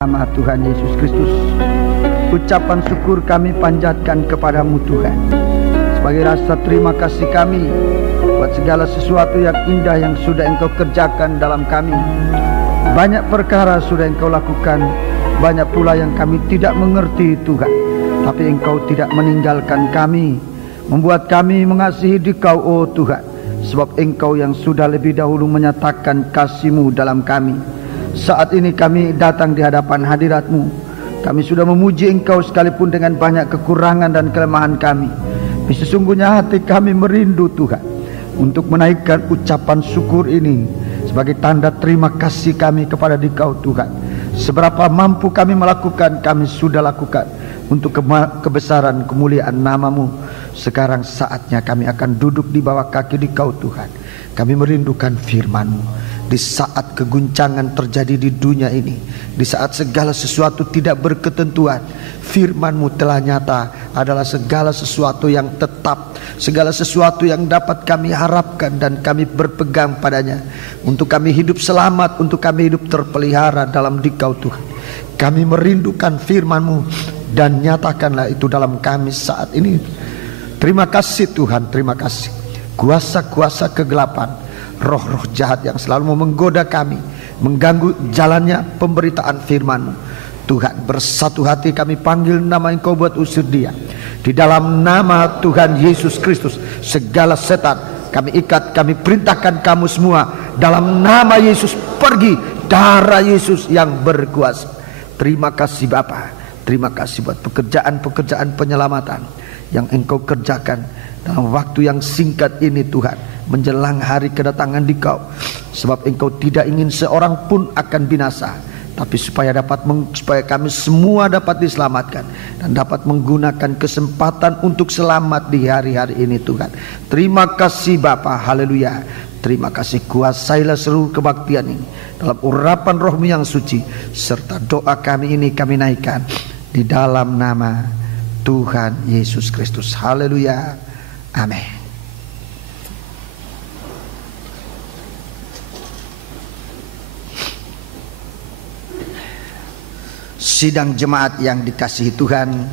Nama Tuhan Yesus Kristus, ucapan syukur kami panjatkan kepadamu Tuhan, sebagai rasa terima kasih kami buat segala sesuatu yang indah yang sudah Engkau kerjakan dalam kami. Banyak perkara sudah Engkau lakukan, banyak pula yang kami tidak mengerti Tuhan, tapi Engkau tidak meninggalkan kami, membuat kami mengasihi Dikau, oh Tuhan, sebab Engkau yang sudah lebih dahulu menyatakan kasih-Mu dalam kami. Saat ini kami datang di hadapan hadirat-Mu. Kami sudah memuji Engkau sekalipun dengan banyak kekurangan dan kelemahan kami. Sesungguhnya hati kami merindu Tuhan untuk menaikkan ucapan syukur ini sebagai tanda terima kasih kami kepada Dikau Tuhan. Seberapa mampu kami melakukan, kami sudah lakukan untuk kebesaran kemuliaan nama-Mu. Sekarang saatnya kami akan duduk di bawah kaki Dikau Tuhan. Kami merindukan firman-Mu. Di saat keguncangan terjadi di dunia ini, di saat segala sesuatu tidak berketentuan, firman-Mu telah nyata adalah segala sesuatu yang tetap, segala sesuatu yang dapat kami harapkan dan kami berpegang padanya, untuk kami hidup selamat, untuk kami hidup terpelihara dalam Dikau Tuhan. Kami merindukan firman-Mu dan nyatakanlah itu dalam kami saat ini. Terima kasih Tuhan, terima kasih. Kuasa-kuasa kegelapan, roh-roh jahat yang selalu mau menggoda kami, mengganggu jalannya pemberitaan firman-Mu, Tuhan, bersatu hati kami panggil nama Engkau buat usir dia. Di dalam nama Tuhan Yesus Kristus, segala setan kami ikat, kami perintahkan kamu semua dalam nama Yesus pergi. Darah Yesus yang berkuasa. Terima kasih Bapa, terima kasih buat pekerjaan-pekerjaan penyelamatan yang Engkau kerjakan dalam waktu yang singkat ini Tuhan, menjelang hari kedatangan Dikau. Sebab Engkau tidak ingin seorang pun akan binasa, tapi supaya kami semua dapat diselamatkan dan dapat menggunakan kesempatan untuk selamat di hari-hari ini Tuhan. Terima kasih Bapa, haleluya. Terima kasih, kuasailah seluruh kebaktian ini dalam urapan roh-Mu yang suci, serta doa kami ini kami naikkan di dalam nama Tuhan Yesus Kristus. Haleluya, amin. Sidang jemaat yang dikasihi Tuhan,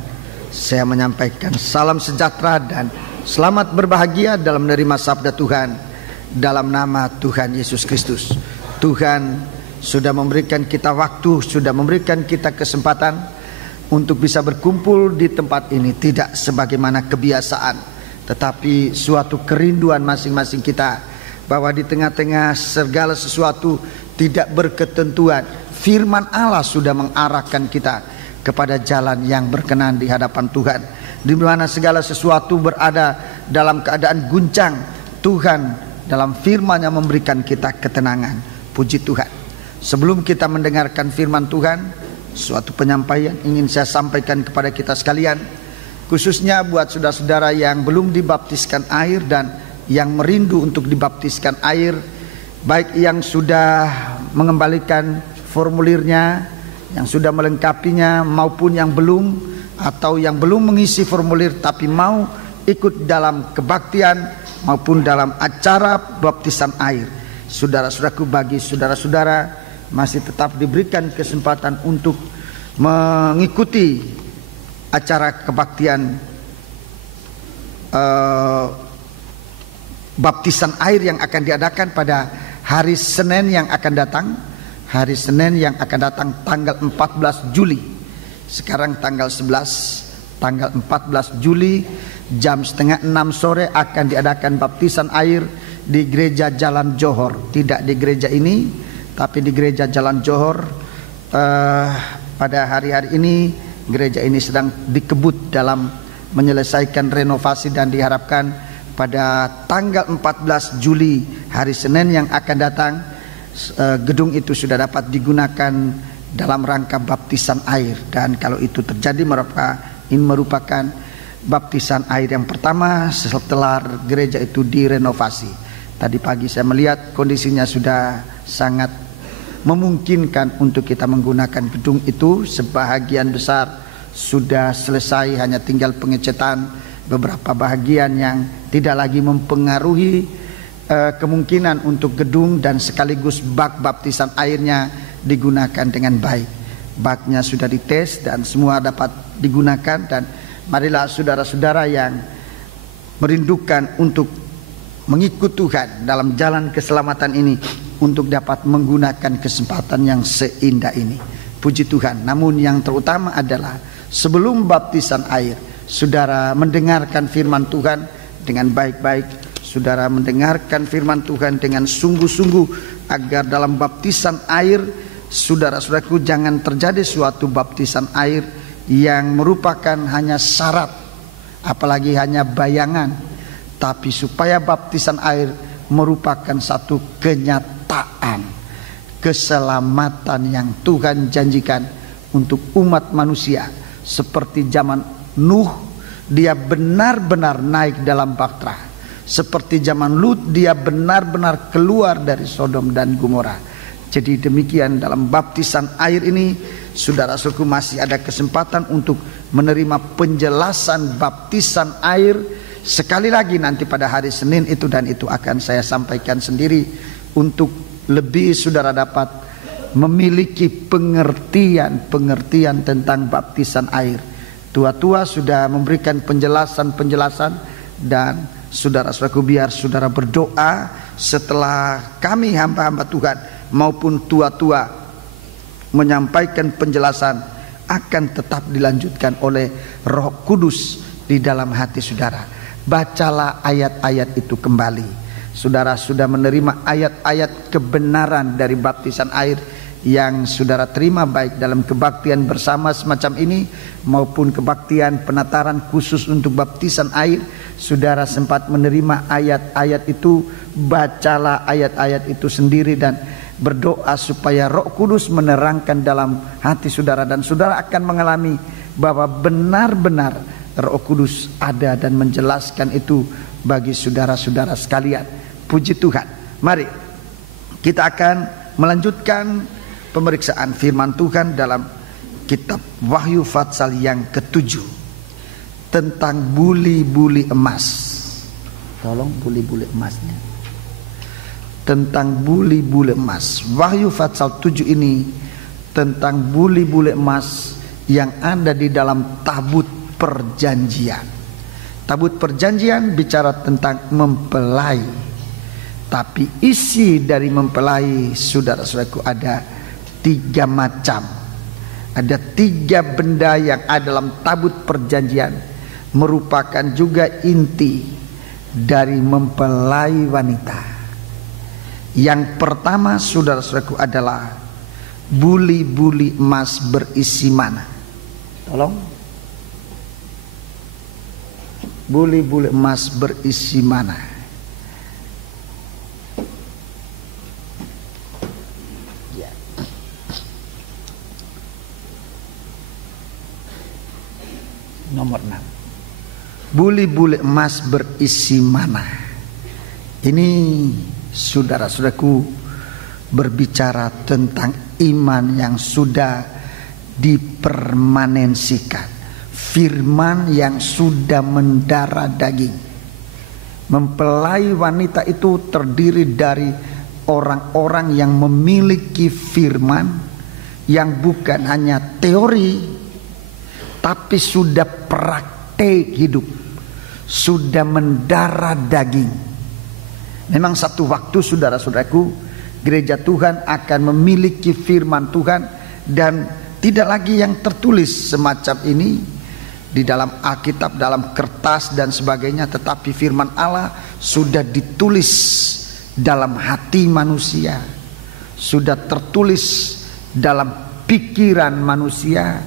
saya menyampaikan salam sejahtera dan selamat berbahagia dalam menerima sabda Tuhan dalam nama Tuhan Yesus Kristus. Tuhan sudah memberikan kita waktu, sudah memberikan kita kesempatan untuk bisa berkumpul di tempat ini, tidak sebagaimana kebiasaan, tetapi suatu kerinduan masing-masing kita, bahwa di tengah-tengah segala sesuatu tidak berketentuan, firman Allah sudah mengarahkan kita kepada jalan yang berkenan di hadapan Tuhan. Di mana segala sesuatu berada dalam keadaan guncang, Tuhan dalam firman-Nya memberikan kita ketenangan. Puji Tuhan. Sebelum kita mendengarkan firman Tuhan, suatu penyampaian ingin saya sampaikan kepada kita sekalian, khususnya buat saudara-saudara yang belum dibaptiskan air dan yang merindu untuk dibaptiskan air, baik yang sudah mengembalikan formulirnya, yang sudah melengkapinya, maupun yang belum, atau yang belum mengisi formulir tapi mau ikut dalam kebaktian maupun dalam acara baptisan air. Saudara-saudaraku, bagi saudara-saudara masih tetap diberikan kesempatan untuk mengikuti acara kebaktian baptisan air yang akan diadakan pada hari Senin yang akan datang. Hari Senin yang akan datang tanggal 14 Juli. Sekarang tanggal 11, tanggal 14 Juli jam 5:30 sore akan diadakan baptisan air di gereja Jalan Johor. Tidak di gereja ini, tapi di gereja Jalan Johor. Pada hari-hari ini gereja ini sedang dikebut dalam menyelesaikan renovasi, dan diharapkan pada tanggal 14 Juli hari Senin yang akan datang, gedung itu sudah dapat digunakan dalam rangka baptisan air. Dan kalau itu terjadi merupakan baptisan air yang pertama setelah gereja itu direnovasi. Tadi pagi saya melihat kondisinya sudah sangat memungkinkan untuk kita menggunakan gedung itu. Sebahagian besar sudah selesai, hanya tinggal pengecetan beberapa bahagian yang tidak lagi mempengaruhi kemungkinan untuk gedung dan sekaligus bak baptisan airnya digunakan dengan baik. baknya sudah dites dan semua dapat digunakan. Dan marilah saudara-saudara yang merindukan untuk mengikut Tuhan dalam jalan keselamatan ini untuk dapat menggunakan kesempatan yang seindah ini. Puji Tuhan. Namun yang terutama adalah sebelum baptisan air, saudara mendengarkan firman Tuhan dengan baik-baik. Saudara mendengarkan firman Tuhan dengan sungguh-sungguh, agar dalam baptisan air, saudara-saudaraku, jangan terjadi suatu baptisan air yang merupakan hanya syarat, apalagi hanya bayangan, tapi supaya baptisan air merupakan satu kenyataan keselamatan yang Tuhan janjikan untuk umat manusia. Seperti zaman Nuh, dia benar-benar naik dalam bahtera. Seperti zaman Lut, dia benar-benar keluar dari Sodom dan Gomora. Jadi demikian dalam baptisan air ini, saudara-saudaraku, masih ada kesempatan untuk menerima penjelasan baptisan air. Sekali lagi nanti pada hari Senin itu dan itu akan saya sampaikan sendiri, untuk lebih saudara dapat memiliki pengertian tentang baptisan air. Tua-tua sudah memberikan penjelasan dan saudara-saudaraku, biar saudara berdoa setelah kami hamba-hamba Tuhan maupun tua-tua menyampaikan penjelasan, akan tetap dilanjutkan oleh Roh Kudus di dalam hati saudara. Bacalah ayat-ayat itu kembali. Saudara sudah menerima ayat-ayat kebenaran dari baptisan air yang saudara terima, baik dalam kebaktian bersama semacam ini maupun kebaktian penataran khusus untuk baptisan air. Saudara sempat menerima ayat-ayat itu. Bacalah ayat-ayat itu sendiri dan berdoa supaya Roh Kudus menerangkan dalam hati saudara, dan saudara akan mengalami bahwa benar-benar Roh Kudus ada dan menjelaskan itu bagi saudara-saudara sekalian. Puji Tuhan. Mari kita akan melanjutkan pemeriksaan firman Tuhan dalam kitab Wahyu Fatsal yang ke-7 tentang buli-buli emas. Tolong buli-buli emasnya. Tentang buli-buli emas. Wahyu Fatsal 7 ini tentang buli-buli emas yang ada di dalam tabut perjanjian. Tabut perjanjian bicara tentang mempelai. Tapi isi dari mempelai, saudara-saudaraku, ada 3 macam. Ada 3 benda yang ada dalam tabut perjanjian, merupakan juga inti dari mempelai wanita. Yang pertama, saudara-saudaraku, adalah buli-buli emas berisi mana? Tolong. Buli-buli emas berisi mana? Nomor 6. Buli-buli emas berisi mana? Ini saudara-saudaraku berbicara tentang iman yang sudah dipermanensikan, firman yang sudah mendarah daging. Mempelai wanita itu terdiri dari orang-orang yang memiliki firman yang bukan hanya teori, tapi sudah praktek hidup, sudah mendarah daging. Memang satu waktu, saudara-saudaraku, gereja Tuhan akan memiliki firman Tuhan, dan tidak lagi yang tertulis semacam ini di dalam Alkitab, dalam kertas dan sebagainya, tetapi firman Allah sudah ditulis dalam hati manusia, sudah tertulis dalam pikiran manusia,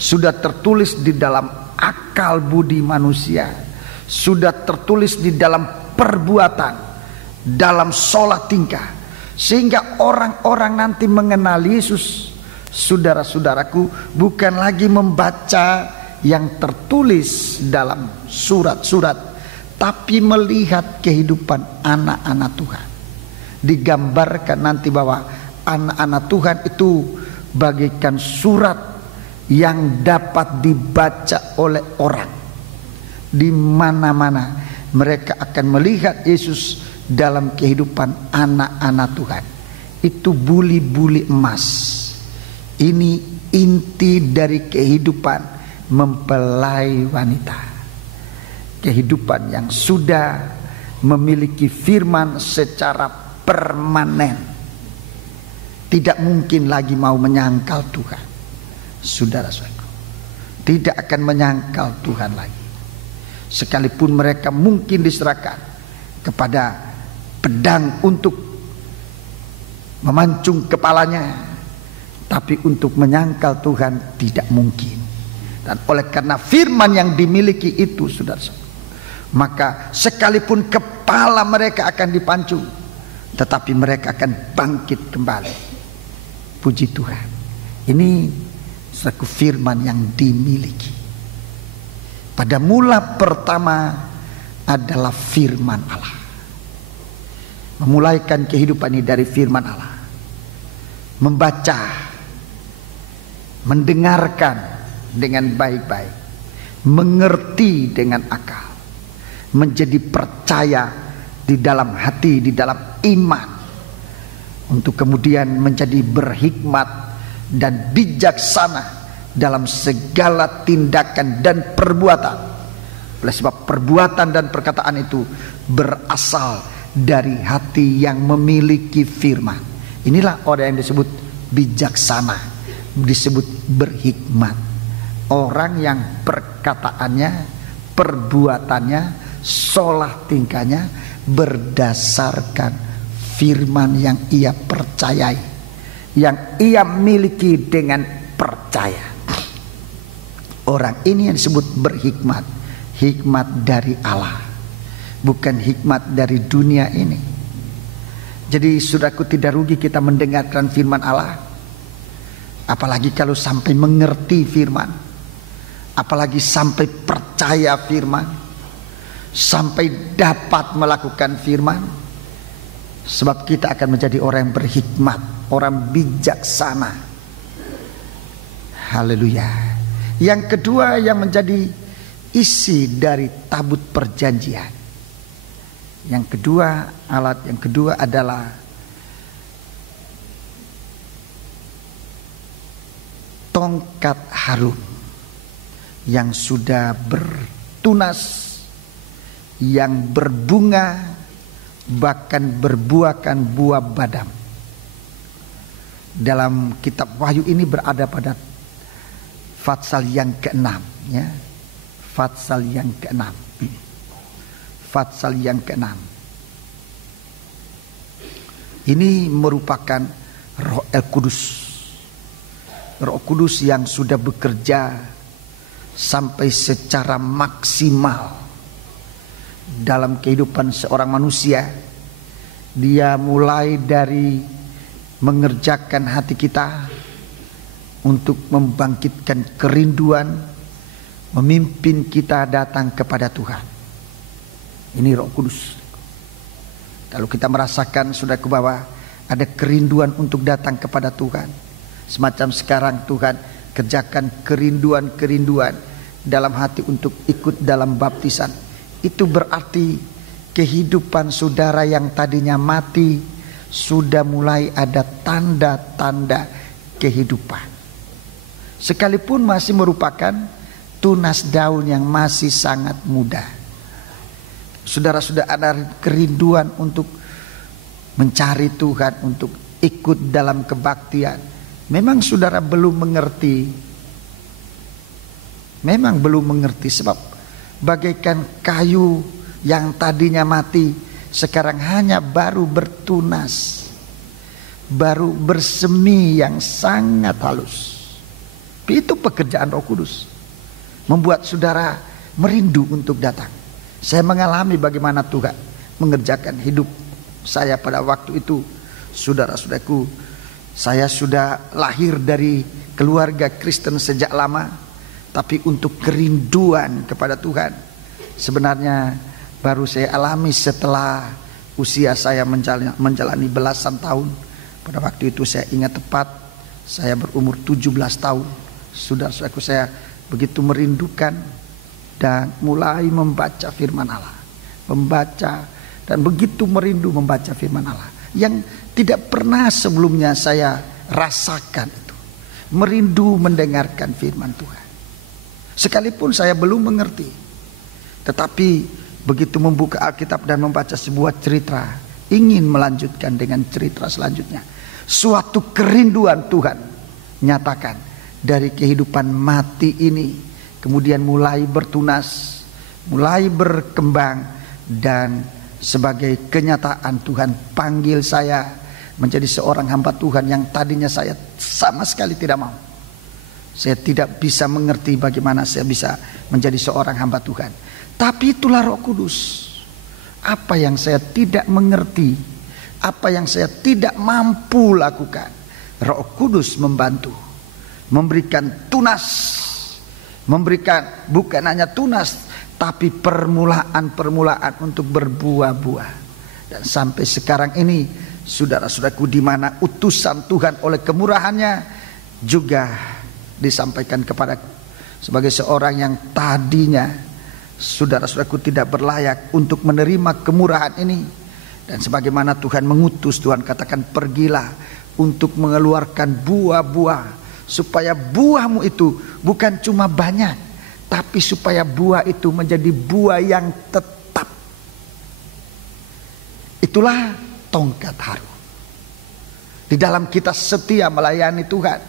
sudah tertulis di dalam akal budi manusia, sudah tertulis di dalam perbuatan, dalam sholat tingkah, sehingga orang-orang nanti mengenal Yesus, saudara-saudaraku, bukan lagi membaca yang tertulis dalam surat-surat, tapi melihat kehidupan anak-anak Tuhan. Digambarkan nanti bahwa anak-anak Tuhan itu bagaikan surat yang dapat dibaca oleh orang. Di mana-mana mereka akan melihat Yesus dalam kehidupan anak-anak Tuhan. Itu buli-buli emas. Ini inti dari kehidupan mempelai wanita. Kehidupan yang sudah memiliki firman secara permanen, tidak mungkin lagi mau menyangkal Tuhan. Saudara-saudaraku, tidak akan menyangkal Tuhan lagi. Sekalipun mereka mungkin diserahkan kepada pedang untuk memancung kepalanya, tapi untuk menyangkal Tuhan tidak mungkin. Dan oleh karena firman yang dimiliki itu, saudara-saudara, maka sekalipun kepala mereka akan dipancung, tetapi mereka akan bangkit kembali. Puji Tuhan. Ini satu firman yang dimiliki. Pada mula pertama adalah firman Allah. Memulaikan kehidupan ini dari firman Allah. Membaca, mendengarkan dengan baik-baik, mengerti dengan akal, menjadi percaya di dalam hati, di dalam iman, untuk kemudian menjadi berhikmat dan bijaksana dalam segala tindakan dan perbuatan. Oleh sebab perbuatan dan perkataan itu berasal dari hati yang memiliki firman. Inilah orang yang disebut bijaksana, disebut berhikmat. Orang yang perkataannya, perbuatannya, solah tingkahnya berdasarkan firman yang ia percayai, yang ia miliki dengan percaya. Orang ini yang disebut berhikmat. Hikmat dari Allah, bukan hikmat dari dunia ini. Jadi saudaraku, tidak rugi kita mendengarkan firman Allah, apalagi kalau sampai mengerti firman, apalagi sampai percaya firman, sampai dapat melakukan firman. Sebab kita akan menjadi orang yang berhikmat, orang bijaksana. Haleluya. Yang kedua yang menjadi isi dari tabut perjanjian. Yang kedua, alat yang kedua adalah tongkat Harun yang sudah bertunas, yang berbunga, bahkan berbuahkan buah badam. Dalam kitab Wahyu ini berada pada Fatsal yang ke-6, ya. Fatsal yang ke-6. Fatsal yang ke-6. Ini merupakan Roh Kudus. Roh Kudus yang sudah bekerja sampai secara maksimal dalam kehidupan seorang manusia. Dia mulai dari mengerjakan hati kita untuk membangkitkan kerinduan, memimpin kita datang kepada Tuhan. Ini Roh Kudus. Kalau kita merasakan, saudaraku, bahwa ada kerinduan untuk datang kepada Tuhan, semacam sekarang Tuhan kerjakan kerinduan-kerinduan dalam hati untuk ikut dalam baptisan, itu berarti kehidupan saudara yang tadinya mati sudah mulai ada tanda-tanda kehidupan. Sekalipun masih merupakan tunas daun yang masih sangat muda. Saudara sudah ada kerinduan untuk mencari Tuhan, untuk ikut dalam kebaktian. Memang saudara belum mengerti. Memang belum mengerti, sebab bagaikan kayu yang tadinya mati sekarang hanya baru bertunas, baru bersemi yang sangat halus. Itu pekerjaan Roh Kudus, membuat saudara merindu untuk datang. Saya mengalami bagaimana Tuhan mengerjakan hidup saya pada waktu itu. Saudara-saudaraku, saya sudah lahir dari keluarga Kristen sejak lama, tapi untuk kerinduan kepada Tuhan sebenarnya baru saya alami setelah usia saya menjalani belasan tahun. Pada waktu itu saya ingat tepat, saya berumur 17 tahun. Saudara-saudaraku, saya begitu merindukan dan mulai membaca firman Allah. Membaca dan begitu merindu membaca firman Allah yang tidak pernah sebelumnya saya rasakan itu. merindu mendengarkan firman Tuhan. Sekalipun saya belum mengerti, tetapi begitu membuka Alkitab dan membaca sebuah cerita, ingin melanjutkan dengan cerita selanjutnya. Suatu kerinduan Tuhan nyatakan dari kehidupan mati ini, kemudian mulai bertunas, mulai berkembang, dan sebagai kenyataan Tuhan panggil saya menjadi seorang hamba Tuhan yang tadinya saya sama sekali tidak mau. Saya tidak bisa mengerti bagaimana saya bisa menjadi seorang hamba Tuhan. Tapi itulah Roh Kudus. Apa yang saya tidak mengerti, apa yang saya tidak mampu lakukan, Roh Kudus membantu, memberikan tunas, memberikan bukan hanya tunas, tapi permulaan untuk berbuah-buah. Dan sampai sekarang ini, saudara-saudaraku, di mana utusan Tuhan oleh kemurahannya juga disampaikan kepadaku sebagai seorang yang tadinya, saudara-saudaraku, tidak berlayak untuk menerima kemurahan ini. Dan sebagaimana Tuhan mengutus, Tuhan katakan pergilah untuk mengeluarkan buah-buah, supaya buahmu itu bukan cuma banyak, tapi supaya buah itu menjadi buah yang tetap. Itulah tongkat Harun. Di dalam kita setia melayani Tuhan,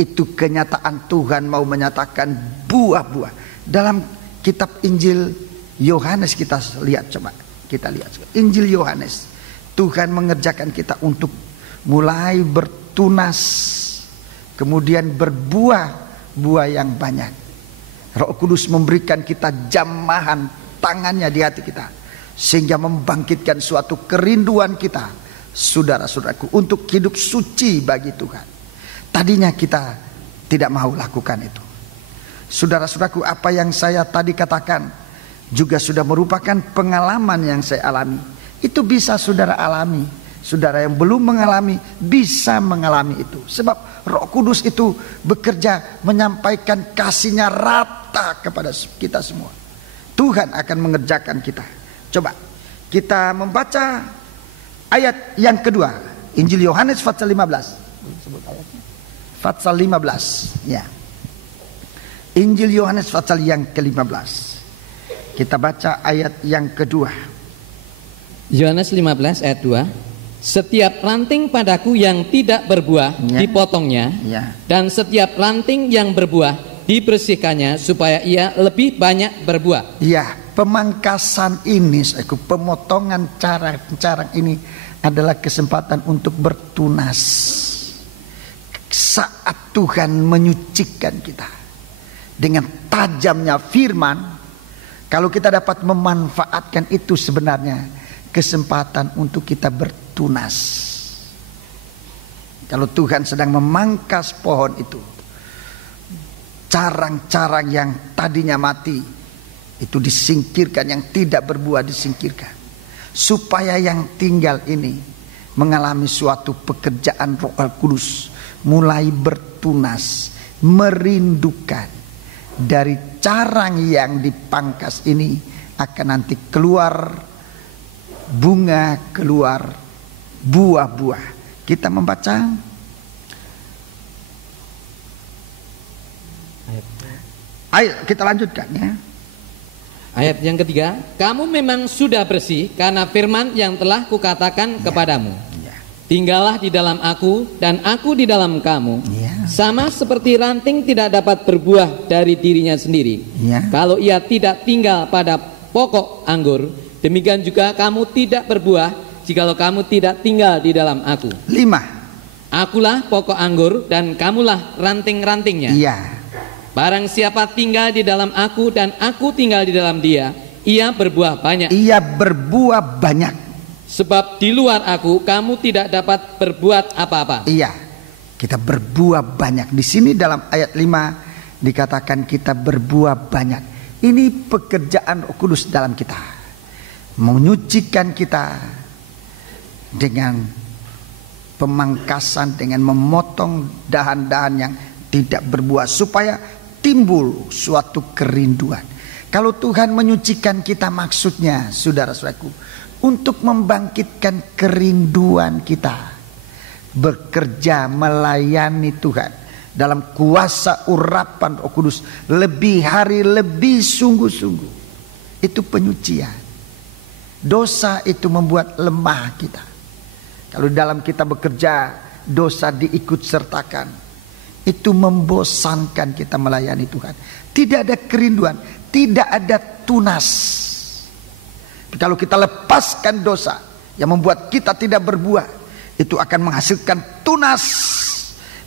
itu kenyataan Tuhan mau menyatakan buah-buah. Dalam kitab Injil Yohanes kita lihat, coba kita lihat Injil Yohanes. Tuhan mengerjakan kita untuk mulai bertunas, kemudian berbuah-buah yang banyak. Roh Kudus memberikan kita jamahan tangannya di hati kita, sehingga membangkitkan suatu kerinduan kita, saudara-saudaraku, untuk hidup suci bagi Tuhan. Tadinya kita tidak mau lakukan itu. Saudara-saudaraku, apa yang saya tadi katakan juga sudah merupakan pengalaman yang saya alami. Itu bisa saudara alami. Saudara yang belum mengalami bisa mengalami itu. Sebab Roh Kudus itu bekerja menyampaikan kasih-Nya rata kepada kita semua. Tuhan akan mengerjakan kita. Coba kita membaca ayat yang kedua, Injil Yohanes pasal 15. Sebut ayatnya. Pasal 15, ya. Injil Yohanes pasal yang ke-15. Kita baca ayat yang kedua. Yohanes 15 ayat 2. Setiap ranting padaku yang tidak berbuah dipotongnya, dan setiap ranting yang berbuah dibersihkannya supaya ia lebih banyak berbuah. Ya, pemangkasan ini, pemotongan carang ini adalah kesempatan untuk bertunas. Saat Tuhan menyucikan kita dengan tajamnya firman, kalau kita dapat memanfaatkan itu, sebenarnya kesempatan untuk kita bertunas. Kalau Tuhan sedang memangkas pohon itu, carang-carang yang tadinya mati itu disingkirkan, yang tidak berbuah disingkirkan, supaya yang tinggal ini mengalami suatu pekerjaan Roh Kudus, mulai bertunas, merindukan. Dari carang yang dipangkas ini akan nanti keluar bunga, keluar buah-buah. Kita membaca ayat, kita lanjutkan ya. Ayat yang ketiga, kamu memang sudah bersih karena firman yang telah kukatakan kepadamu. Tinggallah di dalam aku dan aku di dalam kamu. Sama seperti ranting tidak dapat berbuah dari dirinya sendiri, kalau ia tidak tinggal pada pokok anggur, demikian juga kamu tidak berbuah jikalau kamu tidak tinggal di dalam aku. 5. Akulah pokok anggur dan kamulah ranting-rantingnya. Barang siapa tinggal di dalam aku dan aku tinggal di dalam dia, ia berbuah banyak. Ia berbuah banyak. Sebab di luar aku kamu tidak dapat berbuat apa-apa. Iya, kita berbuah banyak. Di sini dalam ayat 5 dikatakan kita berbuah banyak. Ini pekerjaan Roh Kudus dalam kita, menyucikan kita dengan pemangkasan, dengan memotong dahan-dahan yang tidak berbuah, supaya timbul suatu kerinduan. Kalau Tuhan menyucikan kita, maksudnya saudara-saudaraku, untuk membangkitkan kerinduan kita bekerja melayani Tuhan, dalam kuasa urapan Roh Kudus lebih hari lebih sungguh-sungguh. Itu penyucian. Dosa itu membuat lemah kita. Kalau dalam kita bekerja, dosa diikut sertakan, itu membosankan kita melayani Tuhan. Tidak ada kerinduan, tidak ada tunas. Kalau kita lepaskan dosa yang membuat kita tidak berbuah, itu akan menghasilkan tunas,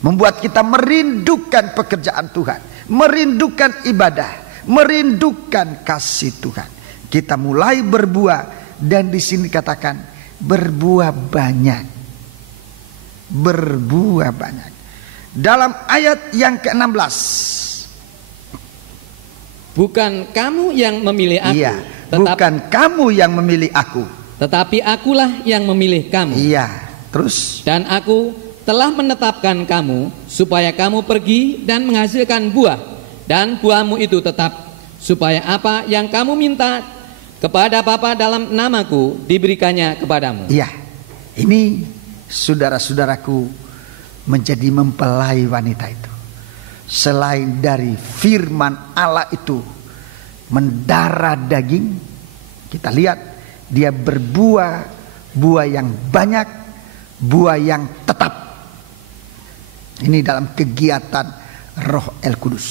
membuat kita merindukan pekerjaan Tuhan, merindukan ibadah, merindukan kasih Tuhan. Kita mulai berbuah, dan di sini katakan berbuah banyak. Berbuah banyak. Dalam ayat yang ke-16, bukan kamu yang memilih aku, iya, bukan kamu yang memilih aku, tetapi akulah yang memilih kamu. Iya, terus. Dan aku telah menetapkan kamu supaya kamu pergi dan menghasilkan buah, dan buahmu itu tetap, supaya apa yang kamu minta kepada Bapa dalam namaku diberikannya kepadamu. Iya, ini saudara-saudaraku menjadi mempelai wanita itu. Selain dari firman Allah itu mendarah daging, kita lihat dia berbuah, buah yang banyak, buah yang tetap. Ini dalam kegiatan Roh El Kudus.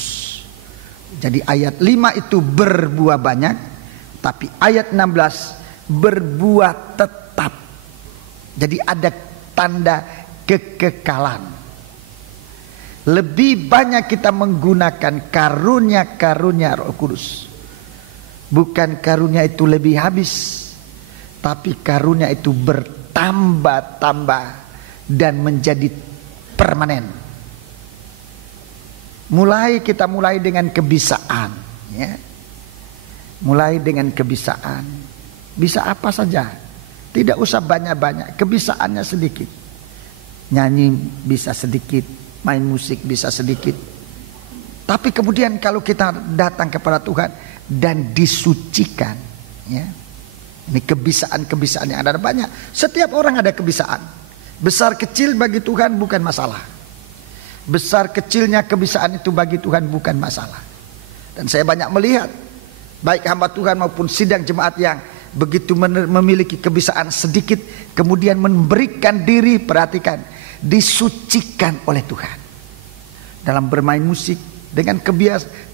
Jadi ayat 5 itu berbuah banyak, tapi ayat 16 berbuah tetap. Jadi ada tanda kekekalan. Lebih banyak kita menggunakan karunia-karunia Roh Kudus. Bukan karunia itu lebih habis, tapi karunia itu bertambah-tambah dan menjadi permanen. Kita mulai dengan kebisaan, ya. Mulai dengan kebisaan. Bisa apa saja, tidak usah banyak-banyak, kebisaannya sedikit. Nyanyi bisa sedikit, main musik bisa sedikit. Tapi kemudian kalau kita datang kepada Tuhan dan disucikan, ya. Ini kebisaan-kebisaan yang ada banyak. Setiap orang ada kebisaan. Besar kecil bagi Tuhan bukan masalah. Besar kecilnya kebisaan itu bagi Tuhan bukan masalah. Dan saya banyak melihat baik hamba Tuhan maupun sidang jemaat yang begitu memiliki kebisaan sedikit, kemudian memberikan diri, perhatikan, disucikan oleh Tuhan. Dalam bermain musik, dengan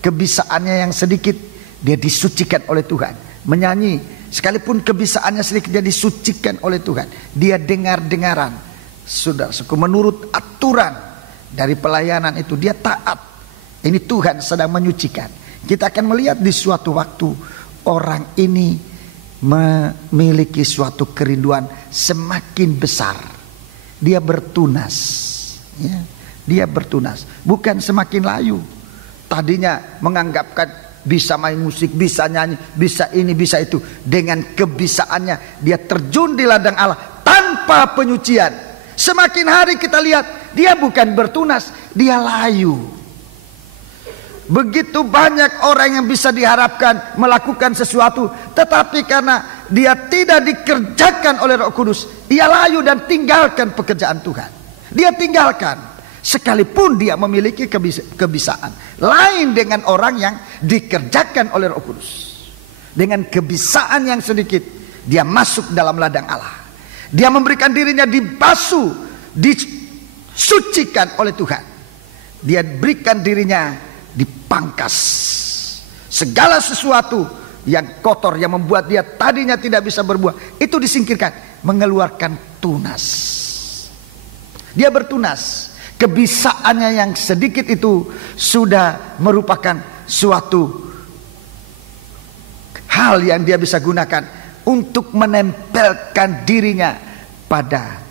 kebisaannya yang sedikit, dia disucikan oleh Tuhan. Menyanyi, sekalipun kebisaannya sedikit, dia disucikan oleh Tuhan. Dia dengar-dengaran, saudara-saudaraku, menurut aturan dari pelayanan itu, dia taat. Ini Tuhan sedang menyucikan. Kita akan melihat di suatu waktu orang ini memiliki suatu kerinduan semakin besar. Dia bertunas, ya. Dia bertunas, bukan semakin layu. Tadinya menganggapkan bisa main musik, bisa nyanyi, bisa ini, bisa itu. Dengan kebisaannya dia terjun di ladang Allah tanpa penyucian. Semakin hari kita lihat dia bukan bertunas, dia layu. Begitu banyak orang yang bisa diharapkan melakukan sesuatu, tetapi karena dia tidak dikerjakan oleh Roh Kudus, ia layu dan tinggalkan pekerjaan Tuhan. Dia tinggalkan, sekalipun dia memiliki kebisaan. Lain dengan orang yang dikerjakan oleh Roh Kudus. Dengan kebisaan yang sedikit, dia masuk dalam ladang Allah. Dia memberikan dirinya dibasuh, disucikan oleh Tuhan. Dia berikan dirinya dipangkas. Segala sesuatu yang kotor, yang membuat dia tadinya tidak bisa berbuah, itu disingkirkan, mengeluarkan tunas. Dia bertunas. Kebisaannya yang sedikit itu sudah merupakan suatu hal yang dia bisa gunakan untuk menempelkan dirinya pada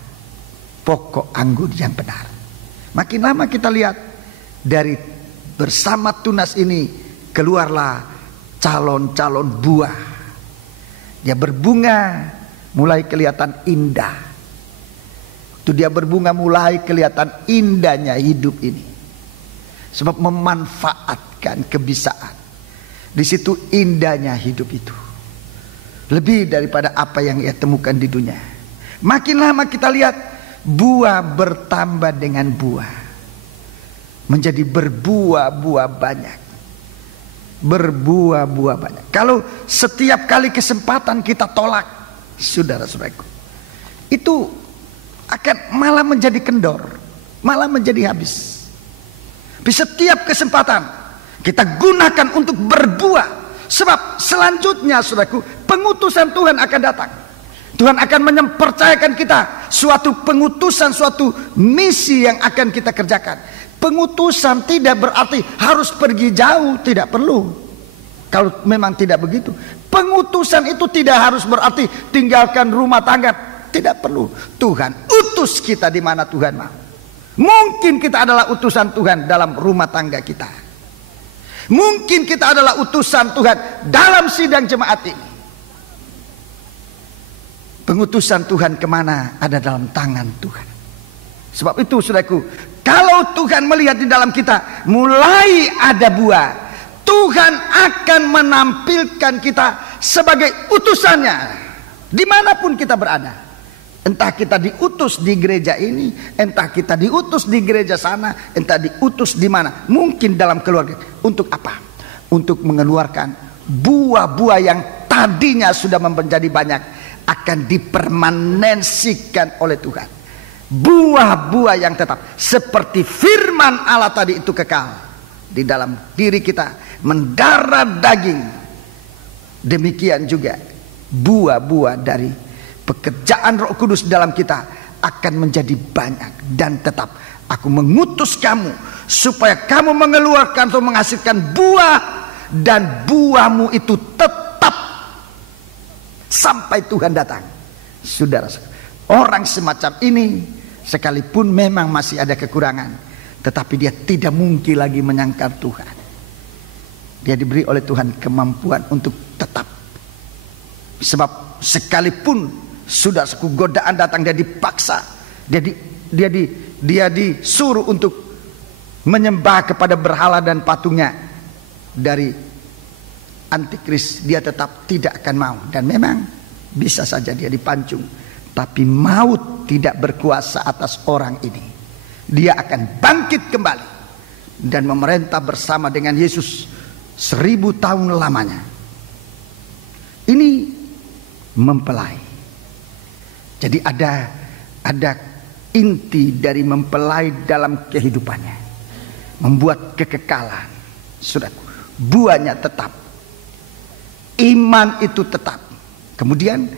pokok anggur yang benar. Makin lama kita lihat dari bersama tunas ini keluarlah calon-calon buah. Dia berbunga, mulai kelihatan indah. Itu dia berbunga, mulai kelihatan indahnya hidup ini. Sebab memanfaatkan kebisaan. Di situ indahnya hidup itu. Lebih daripada apa yang ia temukan di dunia. Makin lama kita lihat buah bertambah dengan buah. menjadi berbuah-buah banyak. Berbuah-buah banyak. Kalau setiap kali kesempatan kita tolak, saudara-saudaraku, itu akan malah menjadi kendor, malah menjadi habis. Di setiap kesempatan kita gunakan untuk berbuah, sebab selanjutnya, saudaraku, pengutusan Tuhan akan datang. Tuhan akan mempercayakan kita suatu pengutusan, suatu misi yang akan kita kerjakan. Pengutusan tidak berarti harus pergi jauh, tidak perlu. Kalau memang tidak begitu, pengutusan itu tidak harus berarti tinggalkan rumah tangga, tidak perlu. Tuhan utus kita di mana Tuhan mau. Mungkin kita adalah utusan Tuhan dalam rumah tangga kita. Mungkin kita adalah utusan Tuhan dalam sidang jemaat ini. Pengutusan Tuhan kemana ada dalam tangan Tuhan. Sebab itu, saudaraku, kalau Tuhan melihat di dalam kita mulai ada buah, Tuhan akan menampilkan kita sebagai utusannya dimanapun kita berada. Entah kita diutus di gereja ini, entah kita diutus di gereja sana, entah diutus di mana, mungkin dalam keluarga. Untuk apa? Untuk mengeluarkan buah-buah yang tadinya sudah menjadi banyak, akan dipermanensikan oleh Tuhan. Buah-buah yang tetap seperti firman Allah tadi itu kekal di dalam diri kita, mendarah daging. Demikian juga buah-buah dari pekerjaan Roh Kudus dalam kita akan menjadi banyak dan tetap. Aku mengutus kamu supaya kamu mengeluarkan atau menghasilkan buah, dan buahmu itu tetap sampai Tuhan datang. Saudara, orang semacam ini sekalipun memang masih ada kekurangan, tetapi dia tidak mungkin lagi menyangkal Tuhan. Dia diberi oleh Tuhan kemampuan untuk tetap. Sebab sekalipun sudah godaan datang, dia dipaksa, dia disuruh untuk menyembah kepada berhala dan patungnya dari antikris, dia tetap tidak akan mau. Dan memang bisa saja dia dipancung, tapi maut tidak berkuasa atas orang ini. Dia akan bangkit kembali dan memerintah bersama dengan Yesus 1000 tahun lamanya. Ini mempelai. Jadi ada inti dari mempelai dalam kehidupannya, membuat kekekalan. Saudaraku, buahnya tetap, iman itu tetap. Kemudian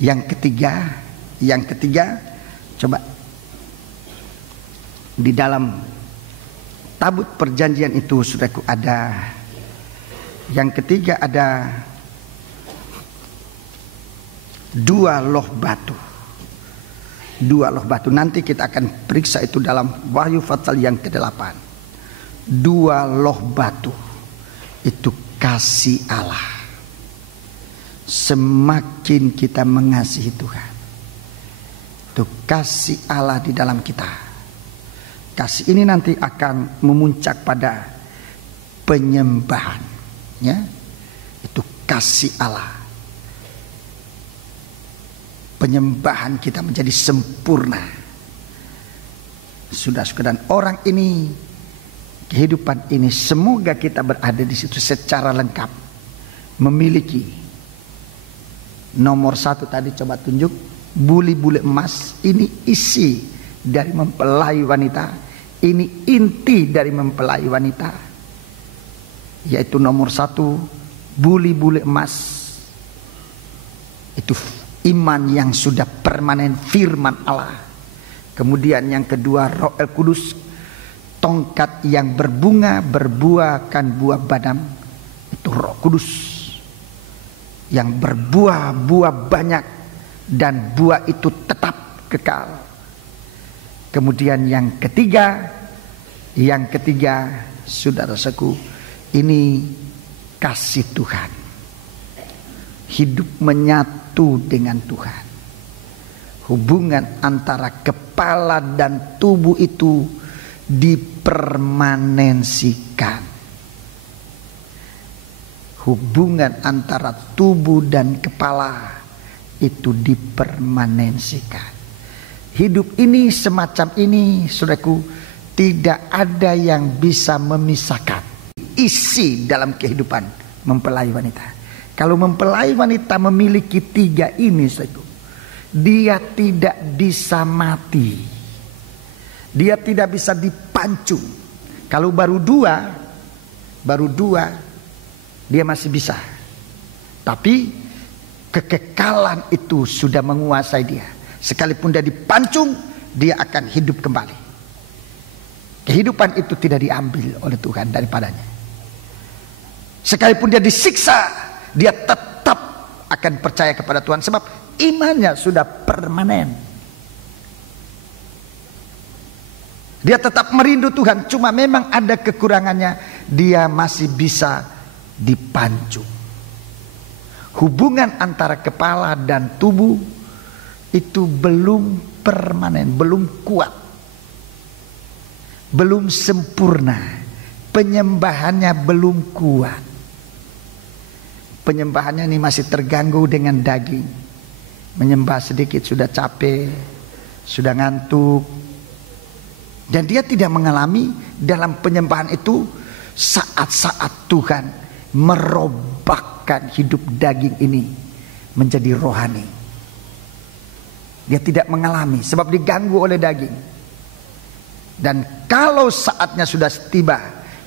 yang ketiga, coba di dalam tabut perjanjian itu, saudaraku, ada yang ketiga, ada 2 loh batu. 2 loh batu, nanti kita akan periksa itu dalam Wahyu pasal yang ke-8. 2 loh batu itu kasih Allah. Semakin kita mengasihi Tuhan, itu kasih Allah di dalam kita. Kasih ini nanti akan memuncak pada penyembahan, ya. Itu kasih Allah. Penyembahan kita menjadi sempurna. Sudah sekedar orang ini, kehidupan ini, semoga kita berada di situ secara lengkap, memiliki nomor 1 tadi, coba tunjuk, buli-buli emas. Ini isi dari mempelai wanita, ini inti dari mempelai wanita, yaitu nomor 1, buli-buli emas. Itu iman yang sudah permanen, firman Allah. Kemudian yang kedua, Roh Kudus, tongkat yang berbunga, berbuahkan buah badam. Itu Roh Kudus yang berbuah-buah banyak, dan buah itu tetap kekal. Kemudian yang ketiga, saudara-saudaraku, ini kasih Tuhan. Hidup menyatu dengan Tuhan. Hubungan antara kepala dan tubuh itu dipermanensikan. Hubungan antara tubuh dan kepala itu dipermanensikan. Hidup ini semacam ini, saudaraku, tidak ada yang bisa memisahkan isi dalam kehidupan mempelai wanita. Kalau mempelai wanita memiliki 3 ini, dia tidak bisa mati, dia tidak bisa dipancung. Kalau baru dua dia masih bisa, tapi kekekalan itu sudah menguasai dia. Sekalipun dia dipancung, dia akan hidup kembali. Kehidupan itu tidak diambil oleh Tuhan daripadanya. Sekalipun dia disiksa, dia tetap akan percaya kepada Tuhan, sebab imannya sudah permanen. Dia tetap merindu Tuhan, cuma memang ada kekurangannya, dia masih bisa dipancung. Hubungan antara kepala dan tubuh itu belum permanen, belum kuat, belum sempurna. Penyembahannya belum kuat. Penyembahannya ini masih terganggu dengan daging. Menyembah sedikit sudah capek, sudah ngantuk. Dan dia tidak mengalami dalam penyembahan itu saat-saat Tuhan merobahkan hidup daging ini menjadi rohani. Dia tidak mengalami sebab diganggu oleh daging. Dan kalau saatnya sudah tiba,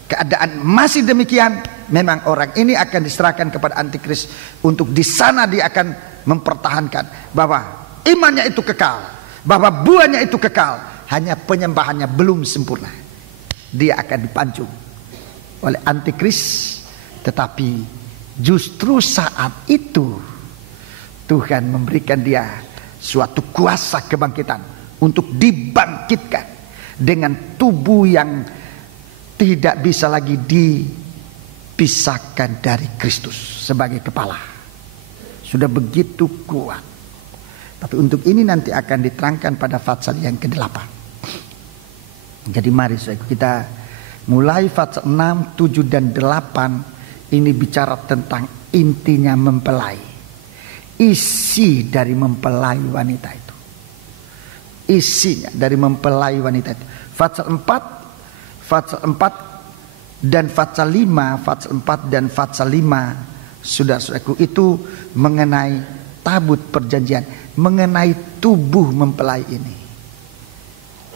keadaan masih demikian, memang orang ini akan diserahkan kepada antikris. Untuk di sana dia akan mempertahankan bahwa imannya itu kekal, bahwa buahnya itu kekal, hanya penyembahannya belum sempurna. Dia akan dipancung oleh antikris. Tetapi justru saat itu Tuhan memberikan dia suatu kuasa kebangkitan untuk dibangkitkan dengan tubuh yang tidak bisa lagi dipisahkan dari Kristus sebagai kepala. Sudah begitu kuat. Tapi untuk ini nanti akan diterangkan pada pasal yang ke-8. Jadi mari kita mulai pasal 6, 7 dan 8. Ini bicara tentang intinya mempelai. Isi dari mempelai wanita itu. Isinya dari mempelai wanita itu. Pasal 4 dan pasal 5, pasal 4 dan pasal 5, saudara-saudaraku, itu mengenai tabut perjanjian, mengenai tubuh mempelai ini.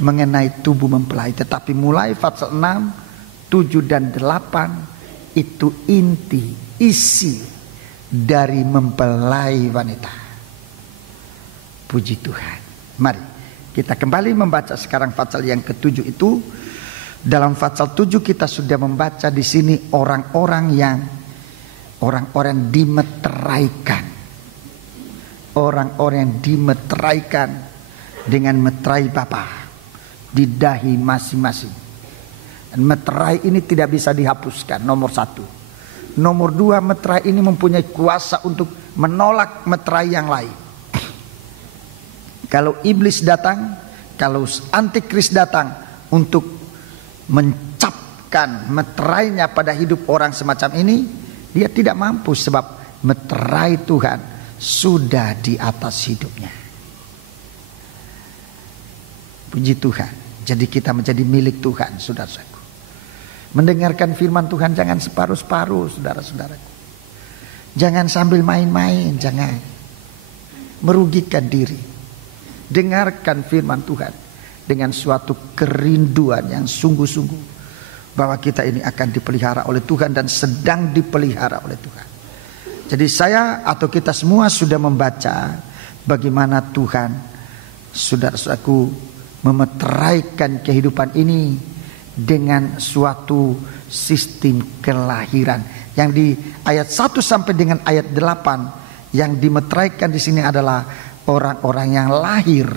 Mengenai tubuh mempelai. Tetapi mulai pasal 6, 7 dan 8 itu inti, isi dari mempelai wanita. Puji Tuhan. Mari kita kembali membaca sekarang pasal yang ke-7 itu. Dalam pasal 7 kita sudah membaca di sini orang-orang yang dimeteraikan. Orang-orang yang dimeteraikan dengan meterai Bapa di dahi masing-masing. Dan meterai ini tidak bisa dihapuskan, nomor 1. Nomor 2, meterai ini mempunyai kuasa untuk menolak meterai yang lain. Kalau iblis datang, kalau antikris datang untuk mencapkan meterainya pada hidup orang semacam ini, dia tidak mampu sebab meterai Tuhan sudah di atas hidupnya. Puji Tuhan. Jadi kita menjadi milik Tuhan, saudara-saudaraku. Mendengarkan firman Tuhan jangan separuh-separuh, saudara-saudaraku. Jangan sambil main-main, jangan merugikan diri. Dengarkan firman Tuhan dengan suatu kerinduan yang sungguh-sungguh bahwa kita ini akan dipelihara oleh Tuhan dan sedang dipelihara oleh Tuhan. Jadi saya atau kita semua sudah membaca bagaimana Tuhan, saudara-saudaraku, memeteraikan kehidupan ini dengan suatu sistem kelahiran. Yang di ayat 1 sampai dengan ayat 8 yang dimeteraikan di sini adalah orang-orang yang lahir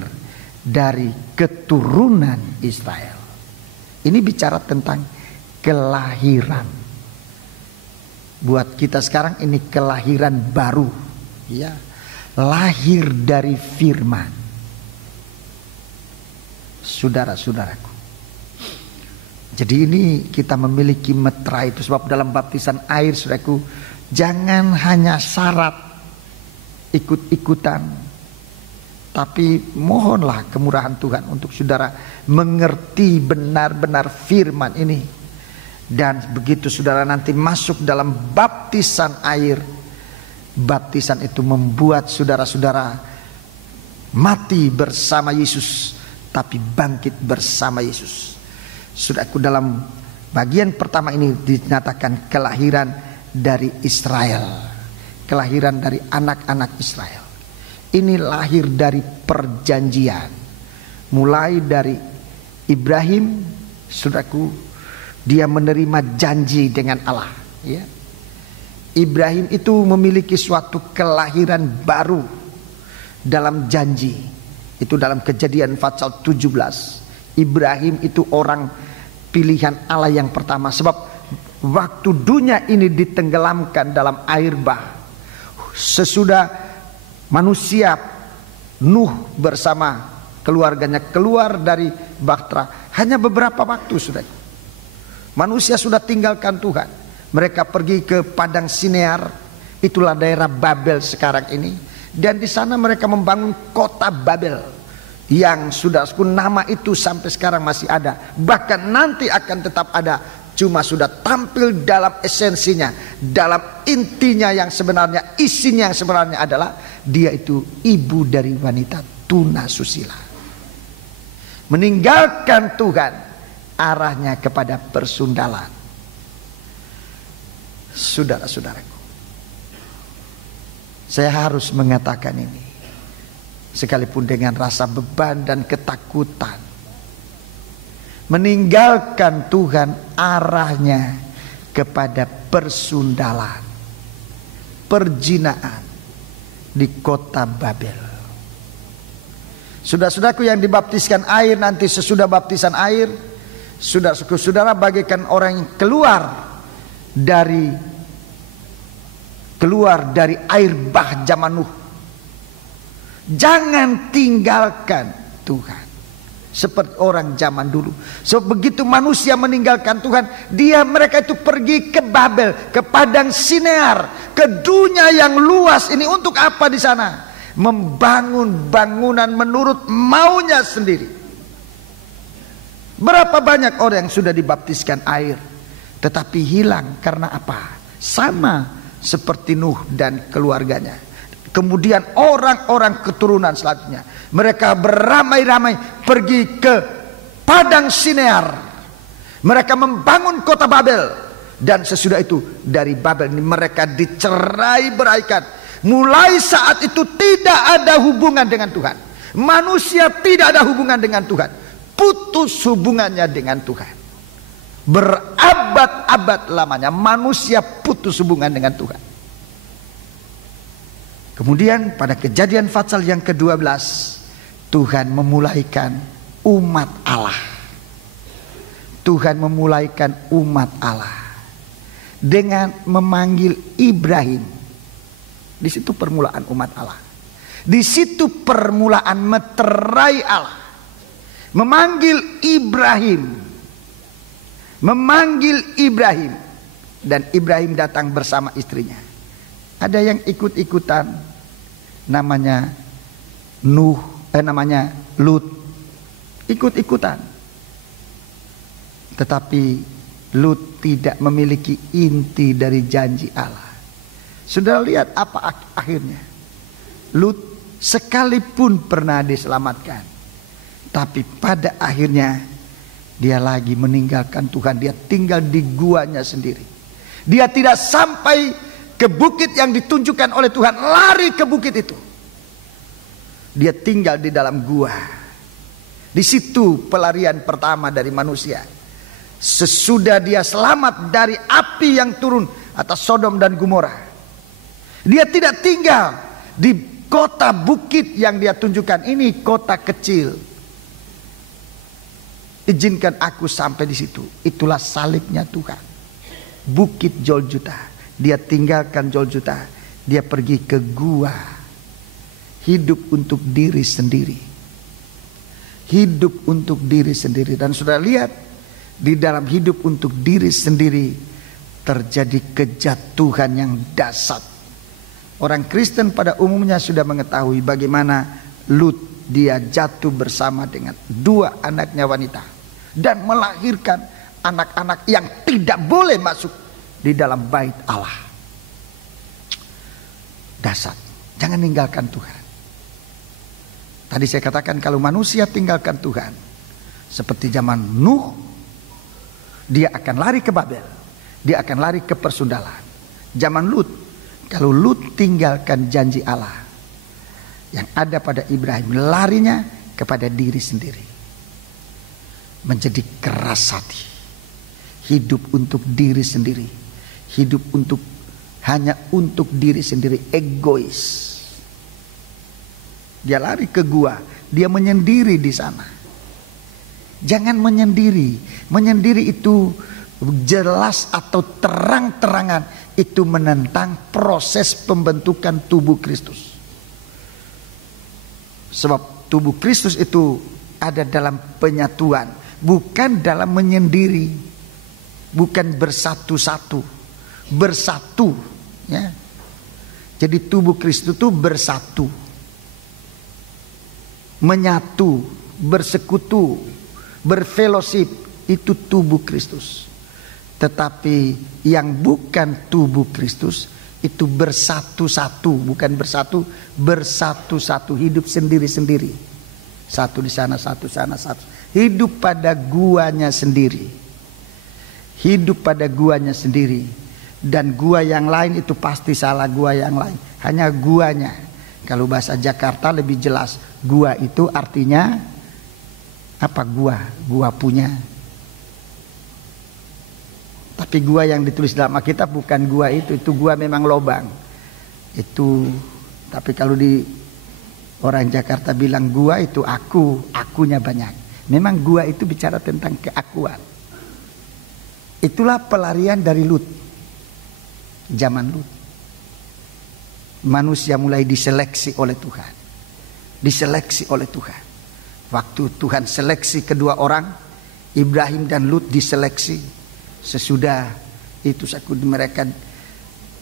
dari keturunan Israel. Ini bicara tentang kelahiran. Buat kita sekarang ini kelahiran baru, ya. Lahir dari firman. Saudara-saudaraku. Jadi ini kita memiliki meterai itu sebab dalam baptisan air, saudaraku, jangan hanya syarat ikut-ikutan. Tapi mohonlah kemurahan Tuhan untuk saudara mengerti benar-benar firman ini. Dan begitu saudara nanti masuk dalam baptisan air, baptisan itu membuat saudara-saudara mati bersama Yesus, tapi bangkit bersama Yesus. Saudaraku, dalam bagian pertama ini dinyatakan kelahiran dari Israel, kelahiran dari anak-anak Israel. Ini lahir dari perjanjian, mulai dari Ibrahim, saudaraku, dia menerima janji dengan Allah, ya. Ibrahim itu memiliki suatu kelahiran baru dalam janji. Itu dalam Kejadian pasal 17. Ibrahim itu orang pilihan Allah yang pertama. Sebab waktu dunia ini ditenggelamkan dalam air bah, sesudah manusia Nuh bersama keluarganya keluar dari bahtera, hanya beberapa waktu sudah. Manusia sudah tinggalkan Tuhan. Mereka pergi ke padang Sinear, itulah daerah Babel sekarang ini. Dan di sana mereka membangun kota Babel, yang sudah nama itu sampai sekarang masih ada. Bahkan nanti akan tetap ada, cuma sudah tampil dalam esensinya, dalam intinya yang sebenarnya, isinya yang sebenarnya adalah dia itu ibu dari wanita tunasusila. Meninggalkan Tuhan, arahnya kepada persundalan. Saudara-saudaraku, saya harus mengatakan ini, sekalipun dengan rasa beban dan ketakutan. Meninggalkan Tuhan, arahnya kepada persundalan, perzinaan di kota Babel. Saudara-saudaraku yang dibaptiskan air, nanti sesudah baptisan air, saudara bagaikan orang yang keluar dari air bah zaman Nuh. Jangan tinggalkan Tuhan seperti orang zaman dulu. So begitu manusia meninggalkan Tuhan, mereka itu pergi ke Babel, ke padang Sinear, ke dunia yang luas ini. Untuk apa di sana? Membangun bangunan menurut maunya sendiri. Berapa banyak orang yang sudah dibaptiskan air, tetapi hilang karena apa? Sama seperti Nuh dan keluarganya. Kemudian orang-orang keturunan selanjutnya, mereka beramai-ramai pergi ke padang Sinear. Mereka membangun kota Babel. Dan sesudah itu dari Babel ini mereka dicerai-beraikan. Mulai saat itu tidak ada hubungan dengan Tuhan. Manusia tidak ada hubungan dengan Tuhan. Putus hubungannya dengan Tuhan. Berabad-abad lamanya manusia putus hubungan dengan Tuhan. Kemudian pada Kejadian pasal yang ke-12, Tuhan memulaikan umat Allah. Tuhan memulaikan umat Allah dengan memanggil Ibrahim. Di situ permulaan umat Allah. Di situ permulaan meterai Allah. Memanggil Ibrahim. Memanggil Ibrahim. Dan Ibrahim datang bersama istrinya. Ada yang ikut-ikutan, namanya namanya Lut, ikut-ikutan. Tetapi Lut tidak memiliki inti dari janji Allah. Sudah lihat apa akhirnya? Lut sekalipun pernah diselamatkan, tapi pada akhirnya dia lagi meninggalkan Tuhan. Dia tinggal di guanya sendiri. Dia tidak sampai ke bukit yang ditunjukkan oleh Tuhan, lari ke bukit itu. Dia tinggal di dalam gua. Di situ pelarian pertama dari manusia. Sesudah dia selamat dari api yang turun atas Sodom dan Gomora, dia tidak tinggal di kota bukit yang dia tunjukkan. Ini kota kecil. Izinkan aku sampai di situ. Itulah salibnya Tuhan. Bukit Golgota. Dia tinggalkan Golgota, dia pergi ke gua. Hidup untuk diri sendiri. Hidup untuk diri sendiri. Dan sudah lihat, di dalam hidup untuk diri sendiri terjadi kejatuhan yang dahsyat. Orang Kristen pada umumnya sudah mengetahui bagaimana Lut dia jatuh bersama dengan 2 anaknya wanita dan melahirkan anak-anak yang tidak boleh masuk di dalam bait Allah. Dasar, jangan tinggalkan Tuhan. Tadi saya katakan kalau manusia tinggalkan Tuhan, seperti zaman Nuh, dia akan lari ke Babel, dia akan lari ke persundalan. Zaman Lut, kalau Lut tinggalkan janji Allah yang ada pada Ibrahim, larinya kepada diri sendiri, menjadi keras hati, hidup untuk diri sendiri, hidup hanya untuk diri sendiri, egois. Dia lari ke gua, dia menyendiri di sana. Jangan menyendiri. Menyendiri itu jelas atau terang-terangan itu menentang proses pembentukan tubuh Kristus. Sebab tubuh Kristus itu ada dalam penyatuan, bukan dalam menyendiri, bukan bersatu-satu, bersatu, ya. Jadi tubuh Kristus itu bersatu, menyatu, bersekutu, berfellowship, itu tubuh Kristus. Tetapi yang bukan tubuh Kristus itu bersatu-satu, bukan bersatu, bersatu-satu, hidup sendiri-sendiri. Satu di sana, satu sana, satu. Hidup pada guanya sendiri. Hidup pada guanya sendiri. Dan gua yang lain itu pasti salah gua yang lain. Hanya guanya. Kalau bahasa Jakarta lebih jelas, gua itu artinya apa? Gua punya. Tapi gua yang ditulis dalam Alkitab bukan gua itu gua memang lobang. Itu, tapi kalau di orang Jakarta bilang gua itu akunya banyak. Memang gua itu bicara tentang keakuan. Itulah pelarian dari Lut. Zaman Lut. Manusia mulai diseleksi oleh Tuhan. Diseleksi oleh Tuhan. Waktu Tuhan seleksi kedua orang, Ibrahim dan Lut diseleksi. Sesudah itu mereka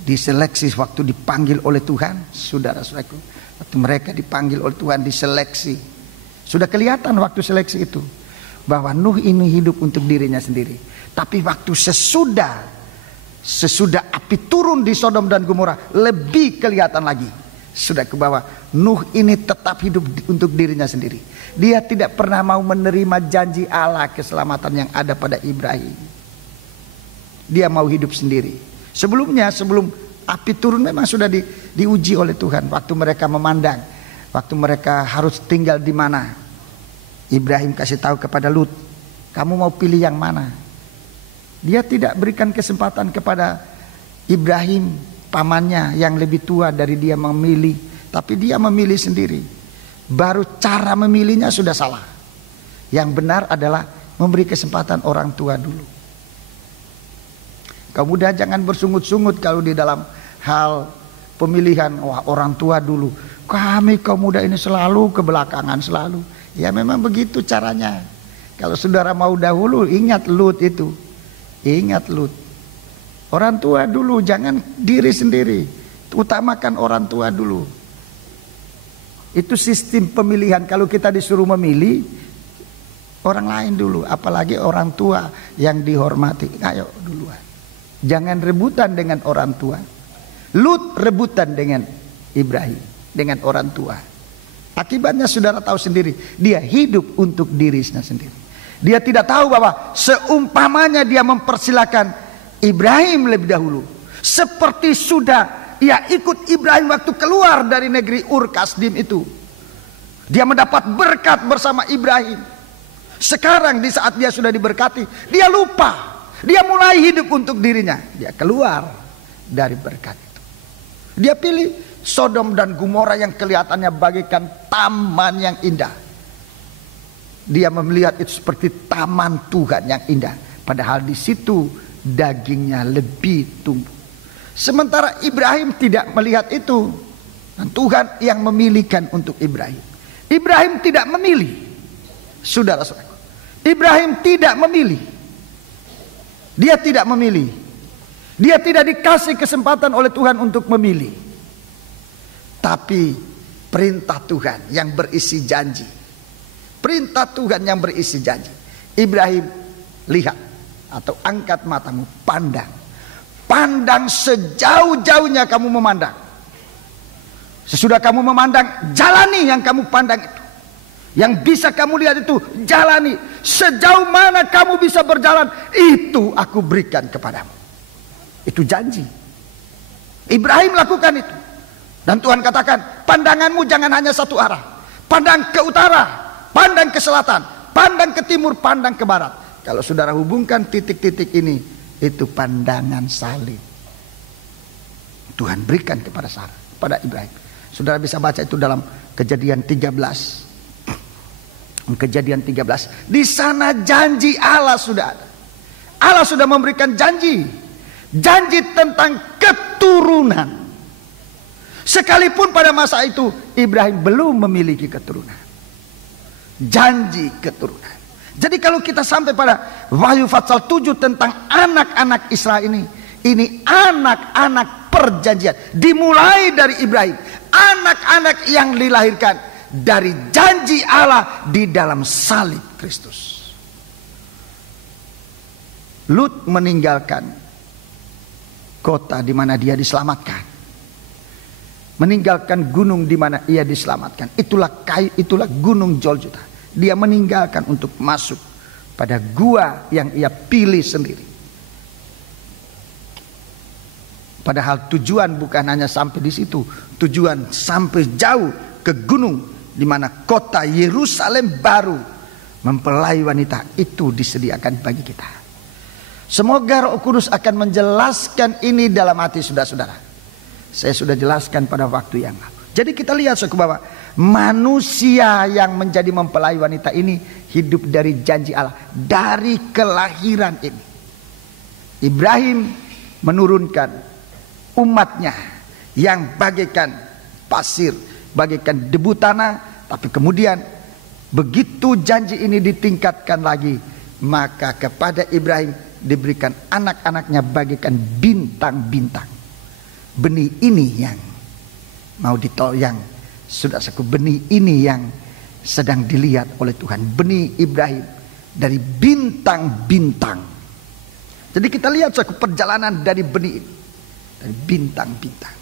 diseleksi waktu dipanggil oleh Tuhan. Saudara-saudaraku, waktu mereka dipanggil oleh Tuhan, diseleksi. Sudah kelihatan waktu seleksi itu bahwa Nuh ini hidup untuk dirinya sendiri. Tapi waktu sesudah api turun di Sodom dan Gomora, lebih kelihatan lagi. Sudah ke bawah, Nuh ini tetap hidup untuk dirinya sendiri. Dia tidak pernah mau menerima janji Allah keselamatan yang ada pada Ibrahim. Dia mau hidup sendiri. Sebelum api turun memang sudah diuji oleh Tuhan. Waktu mereka memandang, waktu mereka harus tinggal di mana, Ibrahim kasih tahu kepada Lut, kamu mau pilih yang mana? Dia tidak berikan kesempatan kepada Ibrahim, pamannya yang lebih tua dari dia, memilih. Tapi dia memilih sendiri. Baru cara memilihnya sudah salah. Yang benar adalah memberi kesempatan orang tua dulu. Kamu muda jangan bersungut-sungut kalau di dalam hal pemilihan. Wah, orang tua dulu. Kami kaum muda ini selalu kebelakangan, selalu. Ya memang begitu caranya. Kalau saudara mau dahulu, ingat Lut itu. Ingat Lut. Orang tua dulu, jangan diri sendiri. Utamakan orang tua dulu. Itu sistem pemilihan. Kalau kita disuruh memilih, orang lain dulu. Apalagi orang tua yang dihormati. Ayo duluan. Jangan rebutan dengan orang tua. Lut rebutan dengan Ibrahim, dengan orang tua. Akibatnya saudara tahu sendiri, dia hidup untuk dirinya sendiri. Dia tidak tahu bahwa seumpamanya dia mempersilakan Ibrahim lebih dahulu, seperti sudah ia ikut Ibrahim waktu keluar dari negeri Ur Kasdim itu. Dia mendapat berkat bersama Ibrahim. Sekarang di saat dia sudah diberkati, dia lupa. Dia mulai hidup untuk dirinya. Dia keluar dari berkat itu. Dia pilih Sodom dan Gomora yang kelihatannya bagaikan taman yang indah. Dia melihat itu seperti taman Tuhan yang indah. Padahal di situ dagingnya lebih tumbuh. Sementara Ibrahim tidak melihat itu. Dan Tuhan yang memilihkan untuk Ibrahim. Ibrahim tidak memilih. Saudara-saudara, Ibrahim tidak memilih. Dia tidak memilih. Dia tidak dikasih kesempatan oleh Tuhan untuk memilih. Tapi perintah Tuhan yang berisi janji. Perintah Tuhan yang berisi janji. Ibrahim, lihat atau angkat matamu, pandang. Pandang sejauh-jauhnya kamu memandang. Sesudah kamu memandang, jalani yang kamu pandang itu. Yang bisa kamu lihat itu, jalani. Sejauh mana kamu bisa berjalan, itu aku berikan kepadamu. Itu janji. Ibrahim lakukan itu. Dan Tuhan katakan, pandanganmu jangan hanya satu arah. Pandang ke utara, pandang ke selatan, pandang ke timur, pandang ke barat. Kalau saudara hubungkan titik-titik ini, itu pandangan salib. Tuhan berikan kepada Sarah, pada Ibrahim. Saudara bisa baca itu dalam Kejadian 13. Kejadian 13. Di sana janji Allah sudah ada. Allah sudah memberikan janji. Janji tentang keturunan. Sekalipun pada masa itu Ibrahim belum memiliki keturunan. Janji keturunan. Jadi kalau kita sampai pada Wahyu pasal 7 tentang anak-anak Israel ini anak-anak perjanjian. Dimulai dari Ibrahim. Anak-anak yang dilahirkan dari janji Allah di dalam salib Kristus. Lut meninggalkan kota di mana dia diselamatkan. Meninggalkan gunung di mana ia diselamatkan. Itulah gunung Golgota. Dia meninggalkan untuk masuk pada gua yang ia pilih sendiri. Padahal tujuan bukan hanya sampai di situ. Tujuan sampai jauh ke gunung di mana kota Yerusalem baru mempelai wanita itu disediakan bagi kita. Semoga Roh Kudus akan menjelaskan ini dalam hati saudara-saudara. Saya sudah jelaskan pada waktu yang lalu. Jadi kita lihat bahwa manusia yang menjadi mempelai wanita ini hidup dari janji Allah. Dari kelahiran ini Ibrahim menurunkan umatnya yang bagaikan pasir, bagaikan debu tanah. Tapi kemudian begitu janji ini ditingkatkan lagi, maka kepada Ibrahim diberikan anak-anaknya bagaikan bintang-bintang. Benih ini yang mau ditoyang, saudaraku, benih ini yang sedang dilihat oleh Tuhan. Benih Ibrahim dari bintang-bintang. Jadi kita lihat suatu perjalanan dari benih ini, dari bintang-bintang.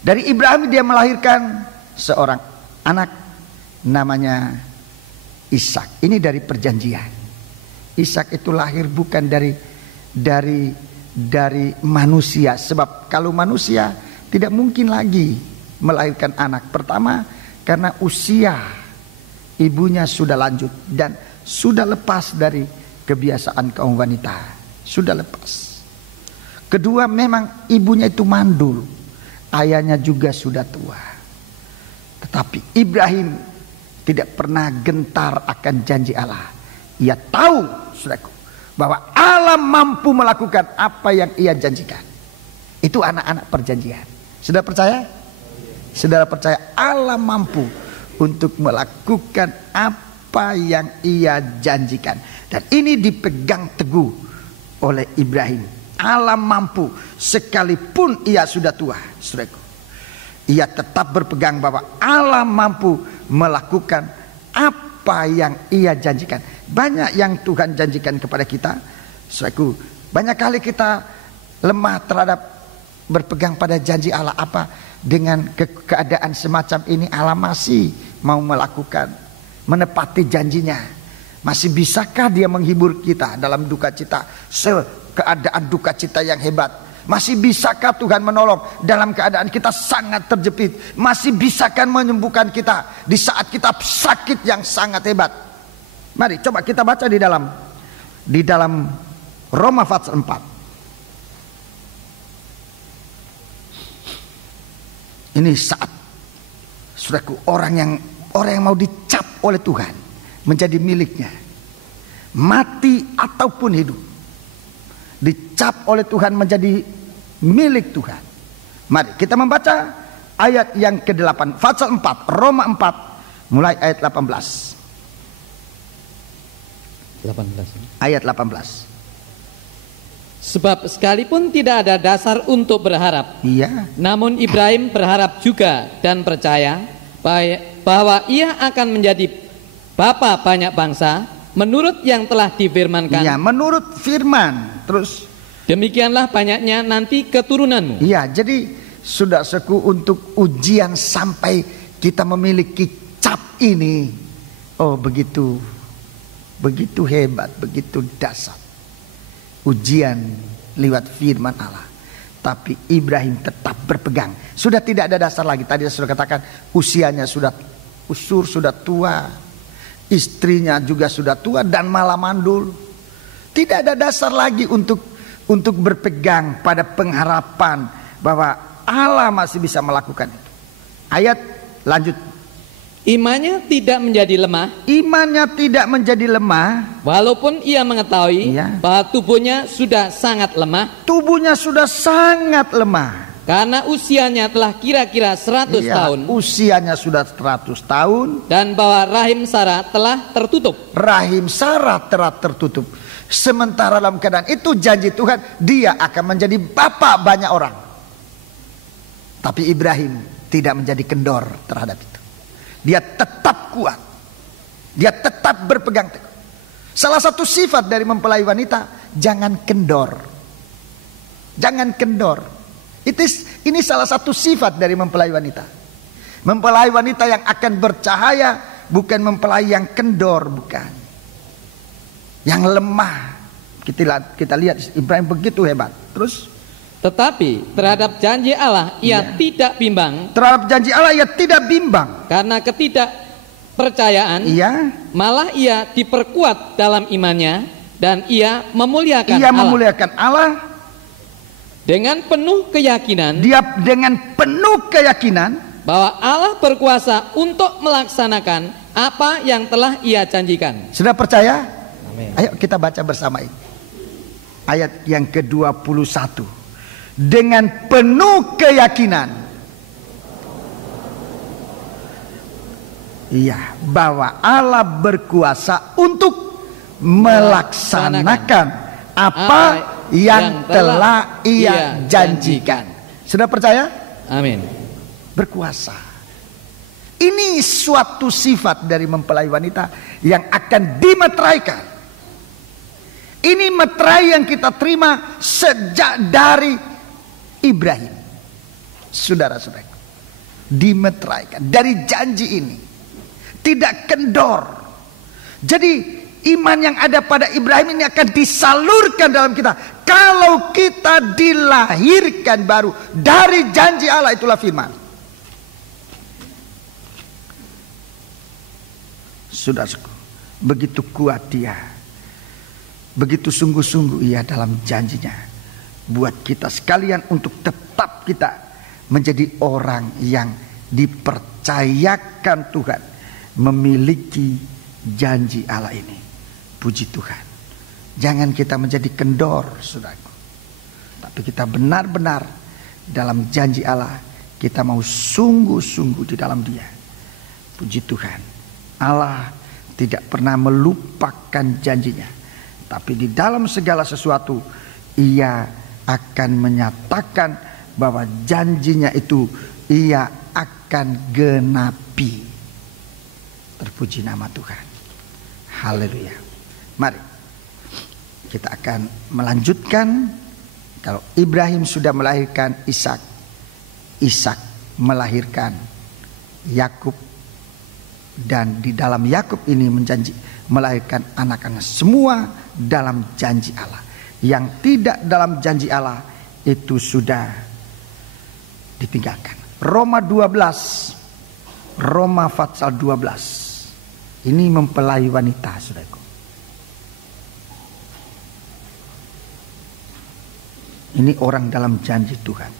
Dari Ibrahim dia melahirkan seorang anak namanya Ishak. Ini dari perjanjian. Ishak itu lahir bukan dari manusia. Sebab kalau manusia tidak mungkin lagi melahirkan anak. Pertama, karena usia ibunya sudah lanjut dan sudah lepas dari kebiasaan kaum wanita. Sudah lepas. Kedua, memang ibunya itu mandul. Ayahnya juga sudah tua. Tetapi Ibrahim tidak pernah gentar akan janji Allah. Ia tahu, saudaraku, bahwa Allah mampu melakukan apa yang ia janjikan. Itu anak-anak perjanjian. Saudara percaya? Saudara percaya Allah mampu untuk melakukan apa yang ia janjikan. Dan ini dipegang teguh oleh Ibrahim. Allah mampu sekalipun ia sudah tua, saudaraku. Ia tetap berpegang bahwa Allah mampu melakukan apa yang ia janjikan. Banyak yang Tuhan janjikan kepada kita, saudaraku. Banyak kali kita lemah terhadap berpegang pada janji Allah. Apa dengan keadaan semacam ini Allah masih mau melakukan, menepati janjinya? Masih bisakah dia menghibur kita dalam duka cita, keadaan duka cita yang hebat? Masih bisakah Tuhan menolong dalam keadaan kita sangat terjepit? Masih bisakah menyembuhkan kita di saat kita sakit yang sangat hebat? Mari coba kita baca di dalam Roma pasal 4. Ini saat, saudaraku, orang yang mau dicap oleh Tuhan menjadi miliknya, mati ataupun hidup, dicap oleh Tuhan menjadi milik Tuhan. Mari kita membaca ayat yang ke-8, pasal 4, Roma 4, mulai ayat 18. Ayat 18. Sebab sekalipun tidak ada dasar untuk berharap, namun Ibrahim berharap juga dan percaya bahwa ia akan menjadi bapa banyak bangsa menurut yang telah difirmankan. Iya, menurut firman. Terus demikianlah banyaknya nanti keturunanmu. Iya, jadi saudaraku, untuk ujian sampai kita memiliki cap ini, oh begitu hebat, begitu dasar. Ujian lewat firman Allah. Tapi Ibrahim tetap berpegang. Sudah tidak ada dasar lagi. Tadi saya sudah katakan usianya sudah usur, sudah tua. Istrinya juga sudah tua dan malah mandul. Tidak ada dasar lagi untuk berpegang pada pengharapan bahwa Allah masih bisa melakukan itu. Ayat lanjut. Imannya tidak menjadi lemah. Imannya tidak menjadi lemah. Walaupun ia mengetahui bahwa tubuhnya sudah sangat lemah. Tubuhnya sudah sangat lemah. Karena usianya telah kira-kira 100 tahun. Usianya sudah 100 tahun. Dan bahwa rahim Sarah telah tertutup. Rahim Sarah telah tertutup. Sementara dalam keadaan itu janji Tuhan, dia akan menjadi bapa banyak orang. Tapi Ibrahim tidak menjadi kendor terhadap itu. Dia tetap kuat. Dia tetap berpegang teguh. Salah satu sifat dari mempelai wanita, jangan kendor. Jangan kendor. Ini salah satu sifat dari mempelai wanita. Mempelai wanita yang akan bercahaya, bukan mempelai yang kendor, bukan. Yang lemah. Kita lihat Ibrahim begitu hebat. Terus, tetapi terhadap janji Allah ia tidak bimbang. Terhadap janji Allah ia tidak bimbang. Karena ketidakpercayaan, malah ia diperkuat dalam imannya dan ia memuliakan Allah. Ia memuliakan Allah dengan penuh keyakinan. Dia dengan penuh keyakinan bahwa Allah berkuasa untuk melaksanakan apa yang telah ia janjikan. Sudah percaya? Amin. Ayo kita baca bersama ini. Ayat yang ke-21. Dengan penuh keyakinan, bahwa Allah berkuasa untuk melaksanakan apa yang telah ia janjikan. Sudah percaya? Amin. Berkuasa. Ini suatu sifat dari mempelai wanita yang akan dimeteraikan. Ini meterai yang kita terima sejak dari Ibrahim. Saudara-saudara, dimeteraikan dari janji ini. Tidak kendor. Jadi iman yang ada pada Ibrahim ini akan disalurkan dalam kita. Kalau kita dilahirkan baru dari janji Allah, itulah firman. Saudaraku, begitu kuat dia. Begitu sungguh-sungguh ia dalam janjinya. Buat kita sekalian untuk tetap kita menjadi orang yang dipercayakan Tuhan memiliki janji Allah ini. Puji Tuhan. Jangan kita menjadi kendor, saudaraku. Tapi kita benar-benar dalam janji Allah, kita mau sungguh-sungguh di dalam Dia. Puji Tuhan. Allah tidak pernah melupakan janjinya. Tapi di dalam segala sesuatu Ia akan menyatakan bahwa janjinya itu ia akan genapi. Terpuji nama Tuhan. Haleluya. Mari kita akan melanjutkan. Kalau Ibrahim sudah melahirkan Ishak, Ishak melahirkan Yakub, dan di dalam Yakub ini menjanji melahirkan anak-anak semua dalam janji Allah. Yang tidak dalam janji Allah itu sudah ditinggalkan. Roma 12, Roma pasal 12. Ini mempelai wanita, saudaraku. Ini orang dalam janji Tuhan.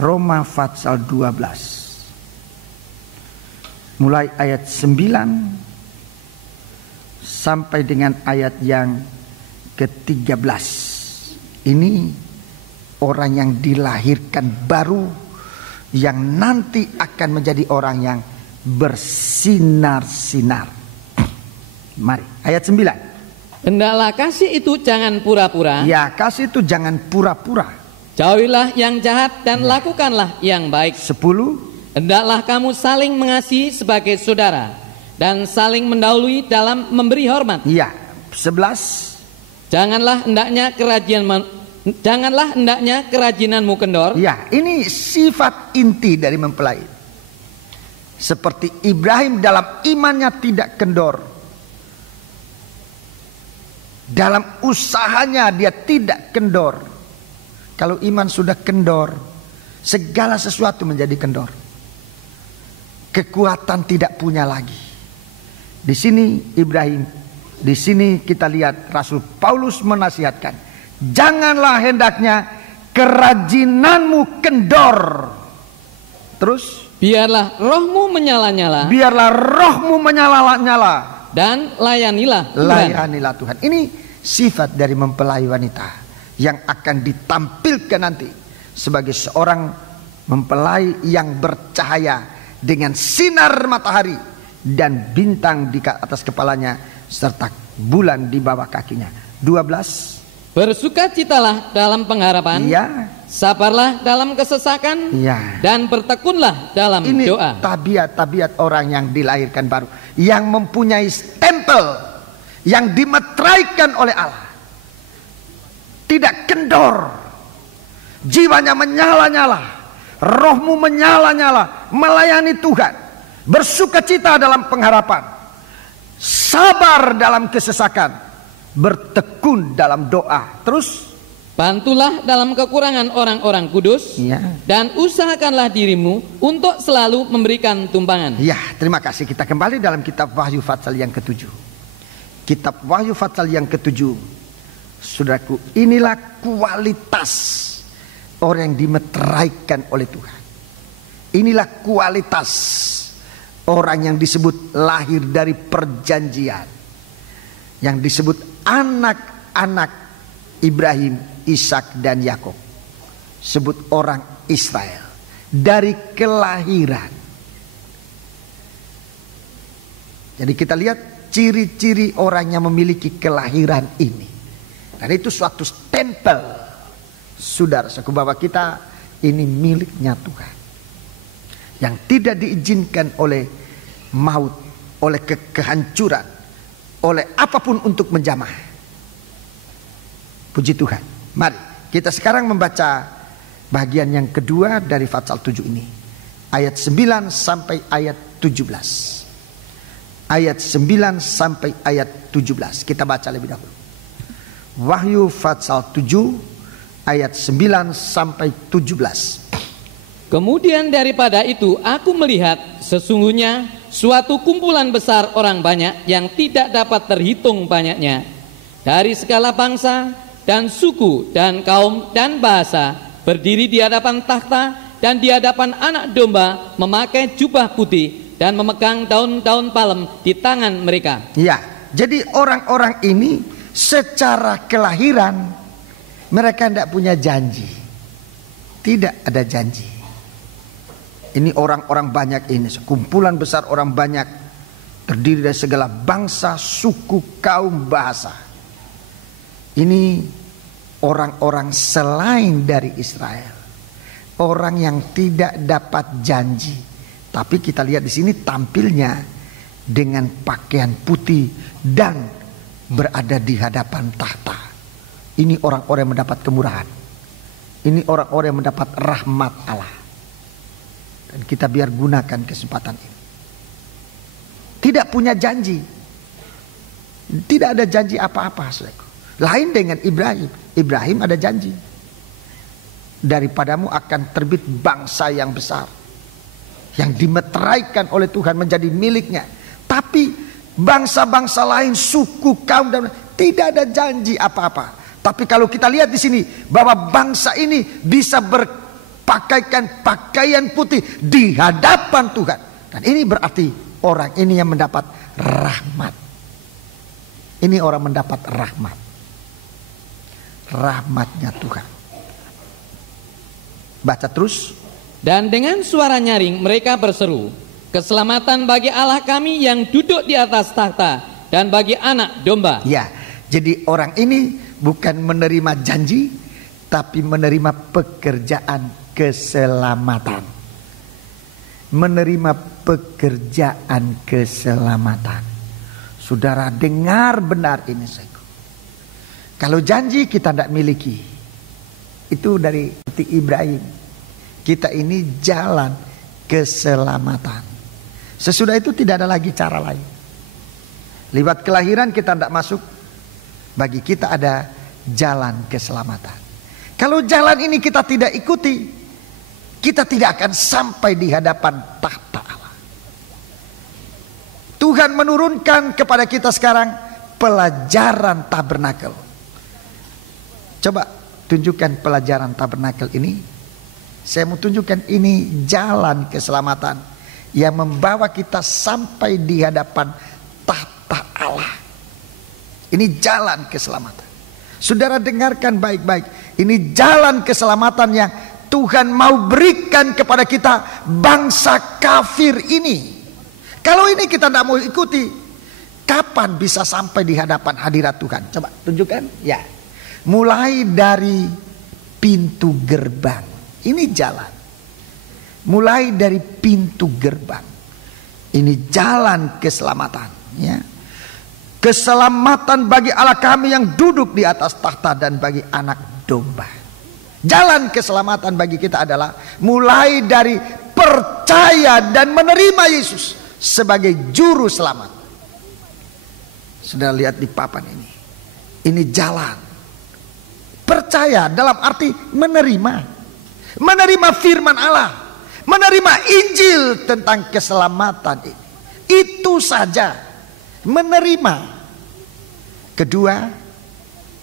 Roma pasal 12. Mulai ayat 9 sampai dengan ayat yang ke-13. Ini orang yang dilahirkan baru, yang nanti akan menjadi orang yang bersinar-sinar. Mari, ayat 9. Hendaklah kasih itu jangan pura-pura. Ya, kasih itu jangan pura-pura. Jauhilah yang jahat dan lakukanlah yang baik. 10. Hendaklah kamu saling mengasihi sebagai saudara dan saling mendahului dalam memberi hormat. Ya, 11. Janganlah hendaknya kerajinanmu kendor. Ya, ini sifat inti dari mempelai. Seperti Ibrahim dalam imannya tidak kendor. Dalam usahanya dia tidak kendor. Kalau iman sudah kendor, segala sesuatu menjadi kendor. Kekuatan tidak punya lagi. Di sini Ibrahim, di sini kita lihat Rasul Paulus menasihatkan, janganlah hendaknya kerajinanmu kendor. Terus, biarlah rohmu menyala-nyala. Biarlah rohmu menyala-nyala. Dan layanilah Tuhan. Layanilah Tuhan. Ini sifat dari mempelai wanita yang akan ditampilkan nanti sebagai seorang mempelai yang bercahaya dengan sinar matahari dan bintang di atas kepalanya serta bulan di bawah kakinya. 12. Bersukacitalah dalam pengharapan. Iya. Sabarlah dalam kesesakan. Iya. Dan bertekunlah dalam ini doa. Ini tabiat-tabiat orang yang dilahirkan baru, yang mempunyai stempel, yang dimeteraikan oleh Allah. Tidak kendor, jiwanya menyala-nyala, rohmu menyala-nyala, melayani Tuhan, bersukacita dalam pengharapan, sabar dalam kesesakan, bertekun dalam doa. Terus, bantulah dalam kekurangan orang-orang kudus. ya. Dan usahakanlah dirimu untuk selalu memberikan tumpangan. Ya, terima kasih. Kita kembali dalam kitab Wahyu Fatsal yang ke-7. Kitab Wahyu Fatsal yang ke-7. Saudaraku, inilah kualitas orang yang dimeteraikan oleh Tuhan. Inilah kualitas orang yang disebut lahir dari perjanjian, yang disebut anak-anak Ibrahim, Ishak dan Yakub. Sebut orang Israel dari kelahiran. Jadi kita lihat ciri-ciri orang yang memiliki kelahiran ini. Dan itu suatu stempel, saudara-saudaraku, bahwa kita ini miliknya Tuhan, yang tidak diizinkan oleh maut, oleh kehancuran, oleh apapun untuk menjamah. Puji Tuhan. Mari kita sekarang membaca bagian yang kedua dari Fatsal 7 ini, ayat 9 sampai ayat 17. Ayat 9 sampai ayat 17 kita baca lebih dahulu. Wahyu Fatsal 7 ayat 9 sampai 17. Kemudian daripada itu aku melihat sesungguhnya suatu kumpulan besar orang banyak yang tidak dapat terhitung banyaknya, dari segala bangsa dan suku dan kaum dan bahasa, berdiri di hadapan takhta dan di hadapan anak domba, memakai jubah putih dan memegang daun-daun palem di tangan mereka. Ya, jadi orang-orang ini secara kelahiran mereka tidak punya janji. Tidak ada janji. Ini orang-orang banyak ini, sekumpulan besar orang banyak, terdiri dari segala bangsa, suku, kaum, bahasa. Ini orang-orang selain dari Israel, orang yang tidak dapat janji. Tapi kita lihat di sini tampilnya dengan pakaian putih dan berada di hadapan tahta. Ini orang-orang yang mendapat kemurahan. Ini orang-orang yang mendapat rahmat Allah. Dan kita biar gunakan kesempatan ini. Tidak punya janji. Tidak ada janji apa-apa, saudaraku. Lain dengan Ibrahim. Ibrahim ada janji. Daripadamu akan terbit bangsa yang besar, yang dimeteraikan oleh Tuhan menjadi miliknya. Tapi bangsa-bangsa lain, suku, kaum, dan tidak ada janji apa-apa. Tapi kalau kita lihat di sini bahwa bangsa ini bisa berpakaikan pakaian putih di hadapan Tuhan, dan ini berarti orang ini yang mendapat rahmat. Ini orang mendapat rahmat, rahmatnya Tuhan. Baca terus. Dan dengan suara nyaring mereka berseru, keselamatan bagi Allah kami yang duduk di atas takhta dan bagi anak domba. Ya, Jadi orang ini bukan menerima janji, tapi menerima pekerjaan keselamatan. Menerima pekerjaan keselamatan. Saudara dengar benar ini, saudara. Kalau janji kita tidak miliki, itu dari Ibrahim. Kita ini jalan keselamatan. Sesudah itu tidak ada lagi cara lain. Lewat kelahiran kita tidak masuk. Bagi kita ada jalan keselamatan. Kalau jalan ini kita tidak ikuti, kita tidak akan sampai di hadapan tahta Allah. Tuhan menurunkan kepada kita sekarang pelajaran tabernakel. Coba tunjukkan pelajaran tabernakel ini. Saya mau tunjukkan ini jalan keselamatan yang membawa kita sampai di hadapan tahta Allah. Ini jalan keselamatan. Saudara dengarkan baik-baik. Ini jalan keselamatan yang Tuhan mau berikan kepada kita, bangsa kafir ini. Kalau ini kita tidak mau ikuti, kapan bisa sampai di hadapan hadirat Tuhan? Coba tunjukkan. Ya, mulai dari pintu gerbang. Ini jalan. Mulai dari pintu gerbang. Ini jalan keselamatan. Ya. Keselamatan bagi Allah kami yang duduk di atas tahta dan bagi anak domba. Jalan keselamatan bagi kita adalah mulai dari percaya dan menerima Yesus sebagai juru selamat. Sudah lihat di papan ini. Ini jalan. Percaya dalam arti menerima. Menerima firman Allah. Menerima Injil tentang keselamatan ini. Itu saja. Menerima. Kedua,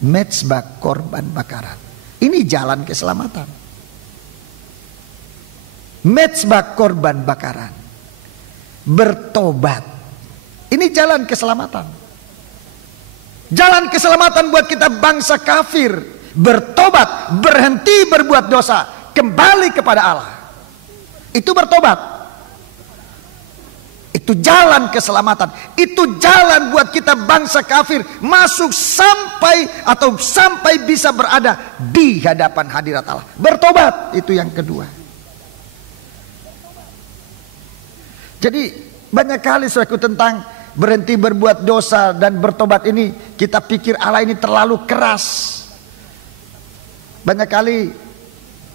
mezbah korban bakaran. Ini jalan keselamatan. Mezbah korban bakaran. Bertobat. Ini jalan keselamatan. Jalan keselamatan buat kita bangsa kafir. Bertobat, berhenti berbuat dosa, kembali kepada Allah. Itu bertobat. Itu jalan keselamatan. Itu jalan buat kita bangsa kafir masuk sampai bisa berada di hadapan hadirat Allah. Bertobat, itu yang kedua. Jadi banyak kali saudaraku tentang berhenti berbuat dosa dan bertobat ini, kita pikir Allah ini terlalu keras. Banyak kali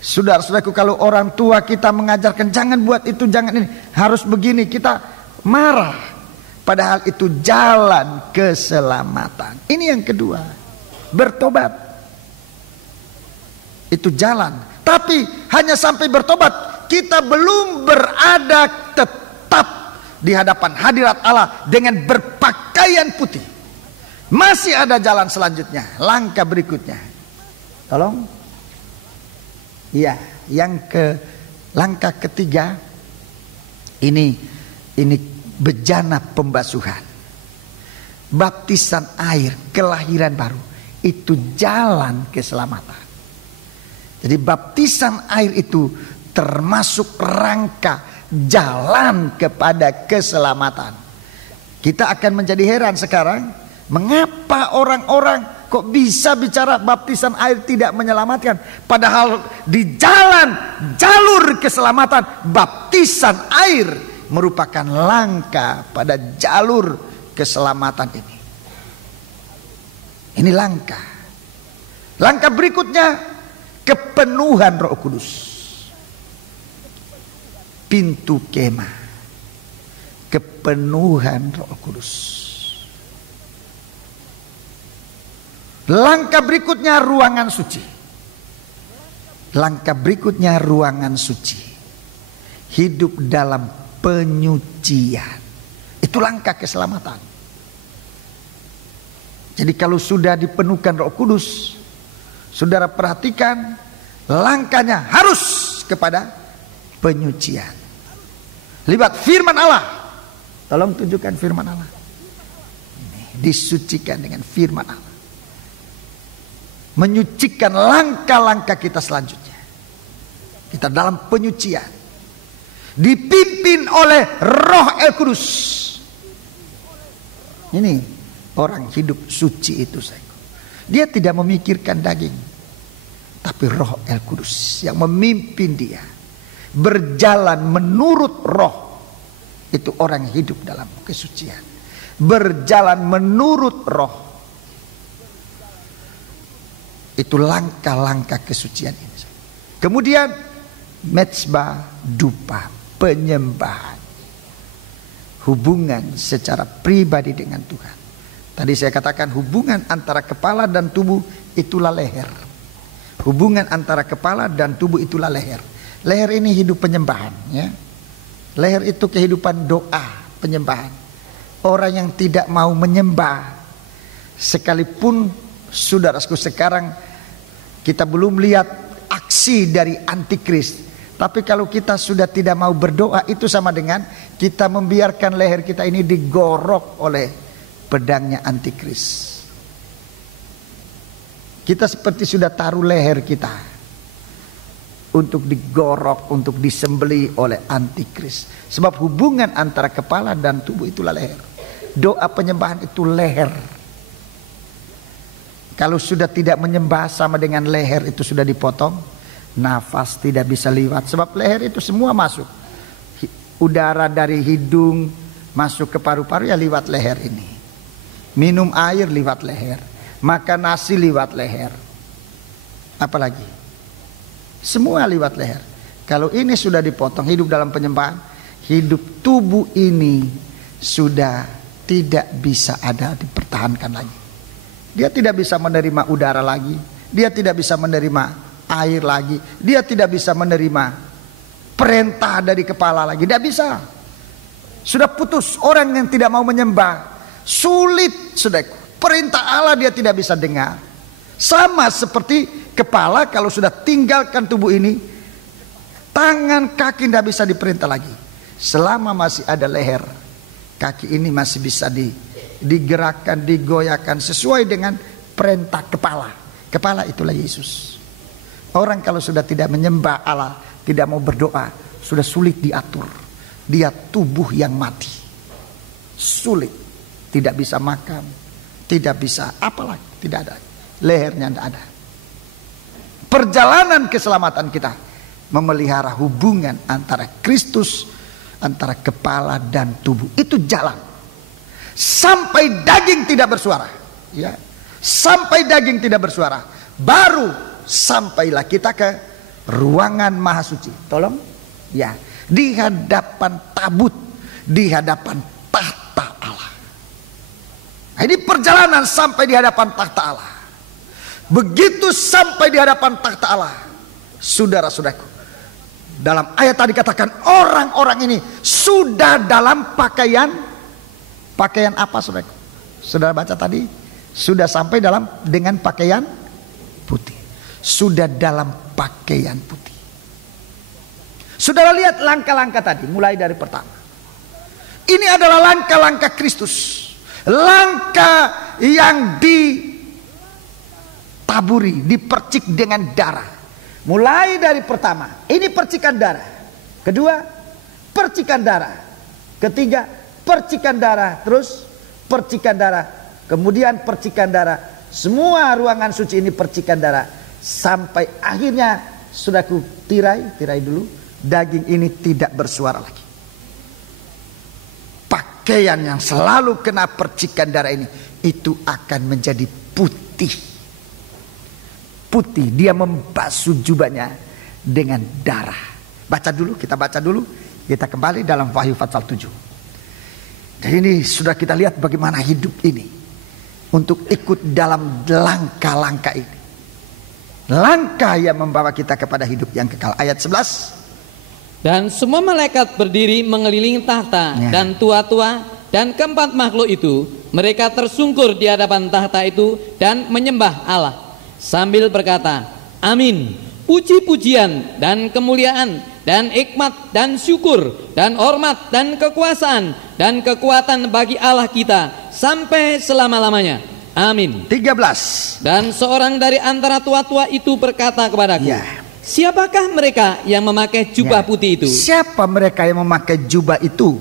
saudara-saudaraku kalau orang tua kita mengajarkan jangan buat itu, jangan ini, harus begini, kita marah. Padahal itu jalan keselamatan. Ini yang kedua. Bertobat. Itu jalan. Tapi hanya sampai bertobat, kita belum berada tetap di hadapan hadirat Allah dengan berpakaian putih. Masih ada jalan selanjutnya, langkah berikutnya. Tolong. Iya, langkah ketiga ini bejana pembasuhan, baptisan air, kelahiran baru. Itu jalan keselamatan. Jadi baptisan air itu termasuk rangka jalan kepada keselamatan. Kita akan menjadi heran sekarang, mengapa orang-orang kok bisa bicara baptisan air tidak menyelamatkan, padahal di jalur keselamatan baptisan air merupakan langkah pada jalur keselamatan ini. Ini langkah. Langkah berikutnya kepenuhan Roh Kudus. Pintu kemah. Kepenuhan Roh Kudus. Langkah berikutnya ruangan suci. Langkah berikutnya ruangan suci. Hidup dalam penyucian. Itu langkah keselamatan. Jadi kalau sudah dipenuhkan Roh Kudus, saudara perhatikan langkahnya harus kepada penyucian. Lihat firman Allah. Tolong tunjukkan firman Allah. Ini, disucikan dengan firman Allah. Menyucikan langkah-langkah kita selanjutnya. Kita dalam penyucian. Dipimpin oleh Roh El Kudus. Ini Orang hidup suci itu, dia tidak memikirkan daging, tapi Roh El Kudus yang memimpin dia berjalan menurut Roh. Itu orang hidup dalam kesucian, berjalan menurut Roh. Itu langkah-langkah kesucian ini. Kemudian mezbah dupa, penyembahan, hubungan secara pribadi dengan Tuhan. Tadi saya katakan hubungan antara kepala dan tubuh itulah leher. Hubungan antara kepala dan tubuh itulah leher. Leher ini hidup penyembahan, ya. Leher itu kehidupan doa, penyembahan. Orang yang tidak mau menyembah, sekalipun saudaraku sekarang kita belum lihat aksi dari antikris, tapi kalau kita sudah tidak mau berdoa, itu sama dengan kita membiarkan leher kita ini digorok oleh pedangnya antikris. Kita seperti sudah taruh leher kita untuk digorok, untuk disembelih oleh antikris. Sebab hubungan antara kepala dan tubuh itulah leher. Doa penyembahan itu leher. Kalau sudah tidak menyembah sama dengan leher itu sudah dipotong, nafas tidak bisa lewat. Sebab leher itu semua masuk. Udara dari hidung masuk ke paru-paru ya lewat leher ini. Minum air lewat leher. Makan nasi lewat leher. Apalagi? Semua lewat leher. Kalau ini sudah dipotong, hidup dalam penyembahan, hidup tubuh ini sudah tidak bisa ada, dipertahankan lagi. Dia tidak bisa menerima udara lagi. Dia tidak bisa menerima air lagi. Dia tidak bisa menerima perintah dari kepala lagi. Tidak bisa. Sudah putus. Orang yang tidak mau menyembah, sulit, sudah. Perintah Allah dia tidak bisa dengar. Sama seperti kepala kalau sudah tinggalkan tubuh ini, tangan kaki tidak bisa diperintah lagi. Selama masih ada leher, kaki ini masih bisa digerakkan, digoyahkan sesuai dengan perintah kepala. Kepala itulah Yesus. Orang kalau sudah tidak menyembah Allah, tidak mau berdoa, sudah sulit diatur. Dia tubuh yang mati. Sulit. Tidak bisa makan. Tidak bisa apalagi, tidak ada. Lehernya tidak ada. Perjalanan keselamatan kita memelihara hubungan antara Kristus, antara kepala dan tubuh. Itu jalan. Sampai daging tidak bersuara. Ya. Sampai daging tidak bersuara. Baru sampailah kita ke ruangan maha suci. Tolong. Ya. Di hadapan tabut. Di hadapan tahta Allah. Ini perjalanan sampai di hadapan tahta Allah. Begitu sampai di hadapan tahta Allah, saudara-saudaraku, dalam ayat tadi katakan orang-orang ini sudah dalam pakaian apa, saudaraku? Saudara baca tadi, sudah sampai dengan pakaian putih. Sudah dalam pakaian putih. Saudara lihat langkah-langkah tadi, mulai dari pertama. Ini adalah langkah-langkah Kristus. Langkah yang ditaburi, dipercik dengan darah. Mulai dari pertama, ini percikan darah. Kedua, percikan darah. Ketiga, percikan darah. Terus percikan darah. Kemudian percikan darah. Semua ruangan suci ini percikan darah. Sampai akhirnya, saudaraku, tirai dulu. Daging ini tidak bersuara lagi. Pakaian yang selalu kena percikan darah ini, itu akan menjadi putih. Putih, dia membasuh jubahnya dengan darah. Kita baca dulu. Kita kembali dalam Wahyu pasal 7. Dan ini sudah kita lihat bagaimana hidup ini. Untuk ikut dalam langkah-langkah ini. Langkah yang membawa kita kepada hidup yang kekal. Ayat 11. Dan semua malaikat berdiri mengelilingi tahta dan tua-tua dan keempat makhluk itu. Mereka tersungkur di hadapan tahta itu dan menyembah Allah sambil berkata, Amin. Puji-pujian dan kemuliaan dan hikmat dan syukur dan hormat dan kekuasaan dan kekuatan bagi Allah kita sampai selama-lamanya. Amin. 13. Dan seorang dari antara tua-tua itu berkata kepadaku, siapakah mereka yang memakai jubah putih itu? Siapa mereka yang memakai jubah itu?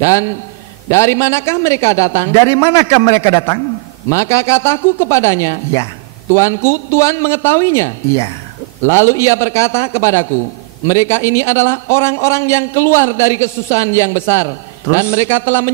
Dan dari manakah mereka datang? Dari manakah mereka datang? Maka kataku kepadanya, Ya. Tuanku, Tuhan mengetahuinya. Iya. Lalu ia berkata kepadaku, mereka ini adalah orang-orang yang keluar dari kesusahan yang besar. Terus? Dan mereka telah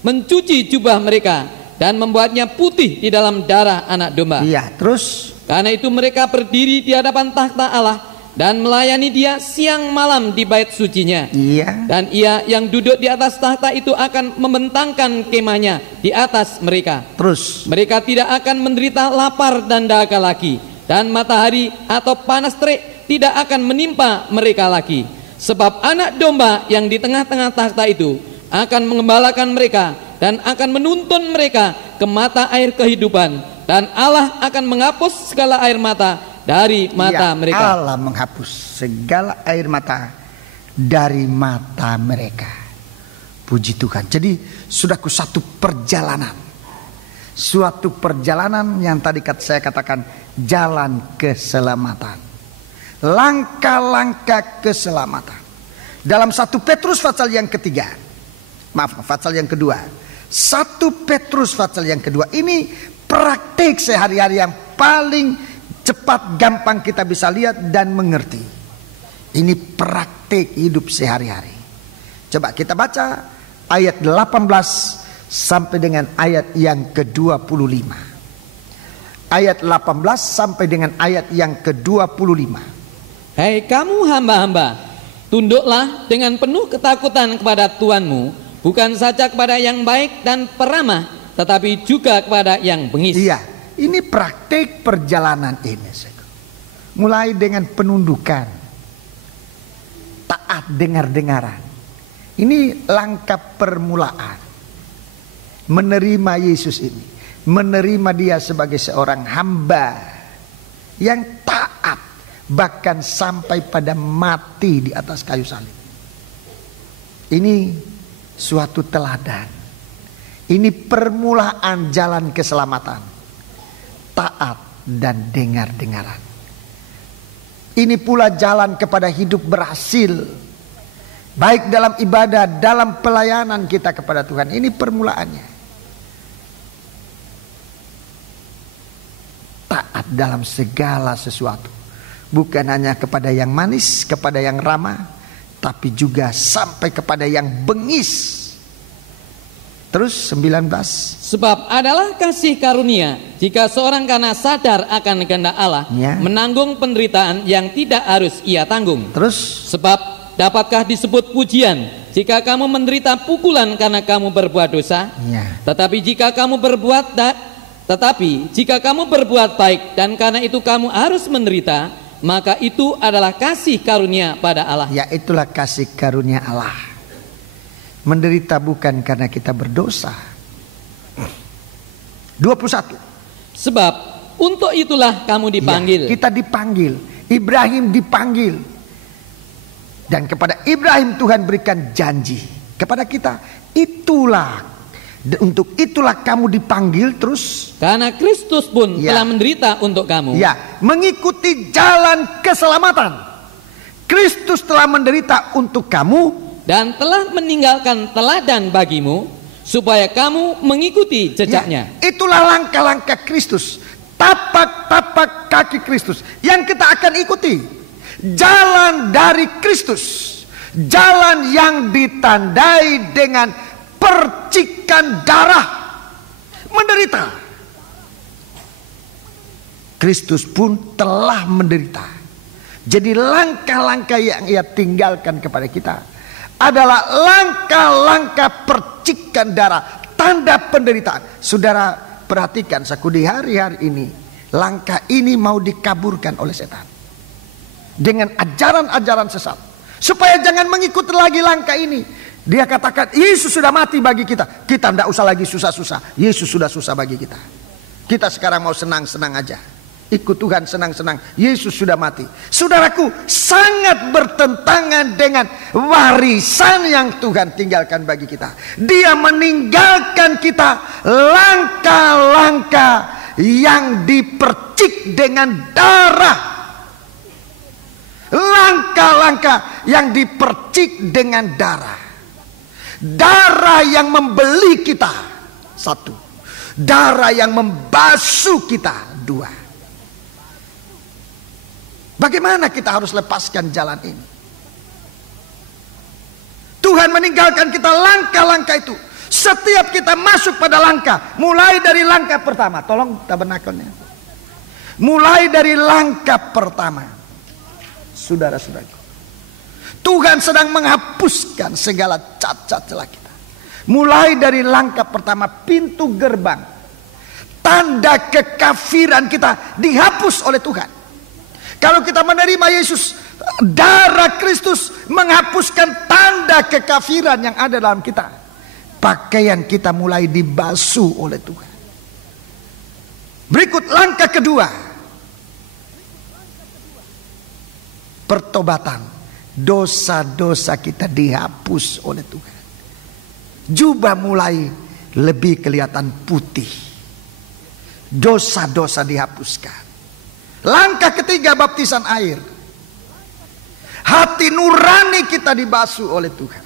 mencuci jubah mereka dan membuatnya putih di dalam darah anak domba. Iya. Terus? Karena itu mereka berdiri di hadapan takhta Allah dan melayani Dia siang malam di bait sucinya. Iya. Dan Ia yang duduk di atas takhta itu akan membentangkan kemahnya di atas mereka. Terus? Mereka tidak akan menderita lapar dan dahaga lagi, dan matahari atau panas terik tidak akan menimpa mereka lagi. Sebab anak domba yang di tengah-tengah takhta itu akan mengembalakan mereka dan akan menuntun mereka ke mata air kehidupan, dan Allah akan menghapus segala air mata dari mata mereka. Allah menghapus segala air mata dari mata mereka. Puji Tuhan. Jadi saudaraku, suatu perjalanan yang tadi saya katakan, jalan keselamatan, langkah-langkah keselamatan. Dalam 1 Petrus pasal yang ketiga, pasal yang kedua, 1 Petrus pasal yang kedua, ini praktik sehari-hari yang paling cepat, gampang kita bisa lihat dan mengerti. Ini praktik hidup sehari-hari. Coba kita baca ayat 18 sampai dengan ayat yang ke-25. Ayat 18 sampai dengan ayat yang ke-25. Hei kamu hamba-hamba, tunduklah dengan penuh ketakutan kepada Tuanmu, bukan saja kepada yang baik dan peramah, tetapi juga kepada yang bengis. Iya, ini praktik perjalanan ini. Mulai dengan penundukan, taat dengar-dengaran. Ini langkah permulaan. Menerima Yesus ini, menerima Dia sebagai seorang hamba yang taat, bahkan sampai pada mati di atas kayu salib. Ini suatu teladan. Ini permulaan jalan keselamatan. Taat dan dengar-dengaran. Ini pula jalan kepada hidup berhasil, baik dalam ibadah, dalam pelayanan kita kepada Tuhan. Ini permulaannya. Taat dalam segala sesuatu. Bukan hanya kepada yang manis, kepada yang ramah, tapi juga sampai kepada yang bengis. Terus 19. Sebab adalah kasih karunia jika seorang karena sadar akan kehendak Allah menanggung penderitaan yang tidak harus ia tanggung. Terus? Sebab dapatkah disebut pujian jika kamu menderita pukulan karena kamu berbuat dosa? Tetapi jika kamu berbuat baik dan karena itu kamu harus menderita, maka itu adalah kasih karunia pada Allah. Ya, itulah kasih karunia Allah. Menderita bukan karena kita berdosa. 21. Sebab untuk itulah kamu dipanggil. Ya, kita dipanggil. Ibrahim dipanggil. Dan kepada Ibrahim Tuhan berikan janji. Kepada kita, untuk itulah kamu dipanggil. Terus karena Kristus pun telah menderita untuk kamu. Ya, mengikuti jalan keselamatan. Kristus telah menderita untuk kamu dan telah meninggalkan teladan bagimu supaya kamu mengikuti jejaknya. Ya, itulah langkah-langkah Kristus, tapak-tapak kaki Kristus yang kita akan ikuti. Jalan dari Kristus, jalan yang ditandai dengan percikan darah, menderita. Kristus pun telah menderita. Jadi langkah-langkah yang Ia tinggalkan kepada kita adalah langkah-langkah percikan darah, tanda penderitaan. Saudara perhatikan, di hari-hari ini langkah ini mau dikaburkan oleh setan dengan ajaran-ajaran sesat, supaya jangan mengikuti lagi langkah ini. Dia katakan Yesus sudah mati bagi kita, kita tidak usah lagi susah-susah. Yesus sudah susah bagi kita. Kita sekarang mau senang-senang aja, ikut Tuhan senang-senang. Yesus sudah mati. Saudaraku, sangat bertentangan dengan warisan yang Tuhan tinggalkan bagi kita. Dia meninggalkan kita langkah-langkah yang dipercik dengan darah. Langkah-langkah yang dipercik dengan darah. Darah yang membeli kita. Satu. darah yang membasuh kita. 2. Bagaimana kita harus lepaskan jalan ini? Tuhan meninggalkan kita langkah-langkah itu. Setiap kita masuk pada langkah, mulai dari langkah pertama. Tolong tabernakelnya. Mulai dari langkah pertama, saudara-saudaraku, Tuhan sedang menghapuskan segala cacat celah kita. Mulai dari langkah pertama, pintu gerbang, tanda kekafiran kita dihapus oleh Tuhan. Kalau kita menerima Yesus, darah Kristus menghapuskan tanda kekafiran yang ada dalam kita. Pakaian kita mulai dibasuh oleh Tuhan. Berikut langkah kedua, pertobatan. Dosa-dosa kita dihapus oleh Tuhan. Jubah mulai lebih kelihatan putih. Dosa-dosa dihapuskan. Langkah ketiga, baptisan air. Hati nurani kita dibasuh oleh Tuhan.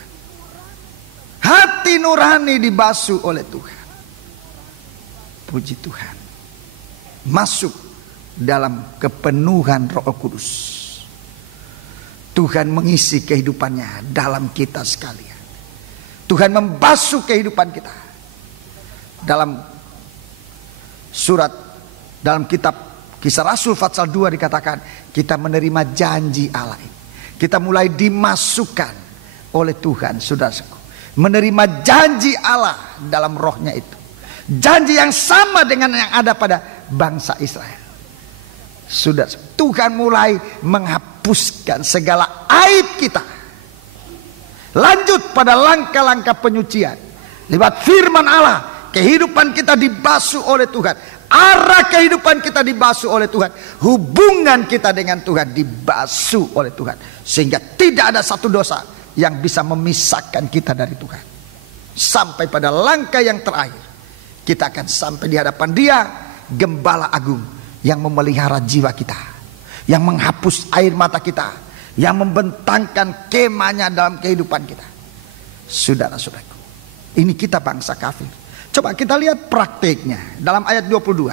Hati nurani dibasuh oleh Tuhan. Puji Tuhan. Masuk dalam kepenuhan Roh Kudus. Tuhan mengisi kehidupannya dalam kita sekalian. Tuhan membasuh kehidupan kita. Dalam surat, dalam kitab Kisah Rasul pasal 2 dikatakan, kita menerima janji Allah ini. Kita mulai dimasukkan oleh Tuhan, saudaraku. Menerima janji Allah dalam rohnya itu. Janji yang sama dengan yang ada pada bangsa Israel. Sudah, Tuhan mulai menghapuskan segala aib kita. Lanjut pada langkah-langkah penyucian. Lewat firman Allah, kehidupan kita dibasuh oleh Tuhan. Arah kehidupan kita dibasuh oleh Tuhan. Hubungan kita dengan Tuhan dibasuh oleh Tuhan. Sehingga tidak ada satu dosa yang bisa memisahkan kita dari Tuhan. Sampai pada langkah yang terakhir, kita akan sampai di hadapan Dia, Gembala Agung yang memelihara jiwa kita, yang menghapus air mata kita, yang membentangkan kemahnya dalam kehidupan kita. Saudara-saudaraku, ini kita bangsa kafir. Coba kita lihat prakteknya dalam ayat 22.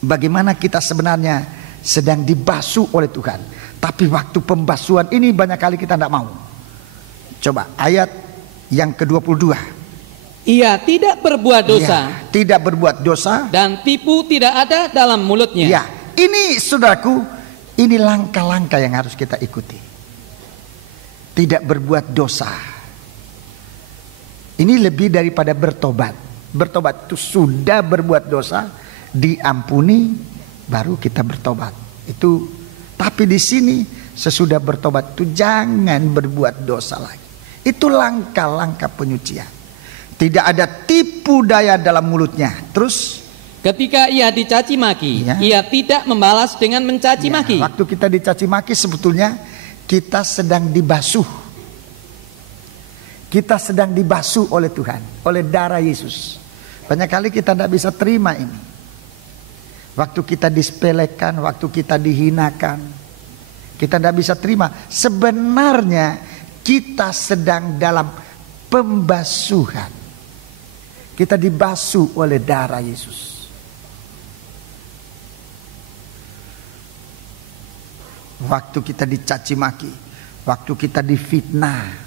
Bagaimana kita sebenarnya sedang dibasuh oleh Tuhan, tapi waktu pembasuhan ini banyak kali kita tidak mau. Coba ayat yang ke-22. Ia tidak berbuat dosa. Ya, tidak berbuat dosa. Dan tipu tidak ada dalam mulutnya. Ya, ini saudaraku, ini langkah-langkah yang harus kita ikuti. Tidak berbuat dosa. Ini lebih daripada bertobat. Bertobat itu sudah berbuat dosa, diampuni, baru kita bertobat. Itu, tapi di sini sesudah bertobat itu jangan berbuat dosa lagi. Itu langkah-langkah penyucian. Tidak ada tipu daya dalam mulutnya. Terus ketika ia dicaci maki, ya, ia tidak membalas dengan mencaci maki. Waktu kita dicaci maki sebetulnya kita sedang dibasuh. Kita sedang dibasuh oleh Tuhan, oleh darah Yesus. Banyak kali kita tidak bisa terima ini. Waktu kita disepelekan, waktu kita dihinakan, kita tidak bisa terima. Sebenarnya kita sedang dalam pembasuhan. Kita dibasuh oleh darah Yesus. Waktu kita dicaci maki, waktu kita difitnah.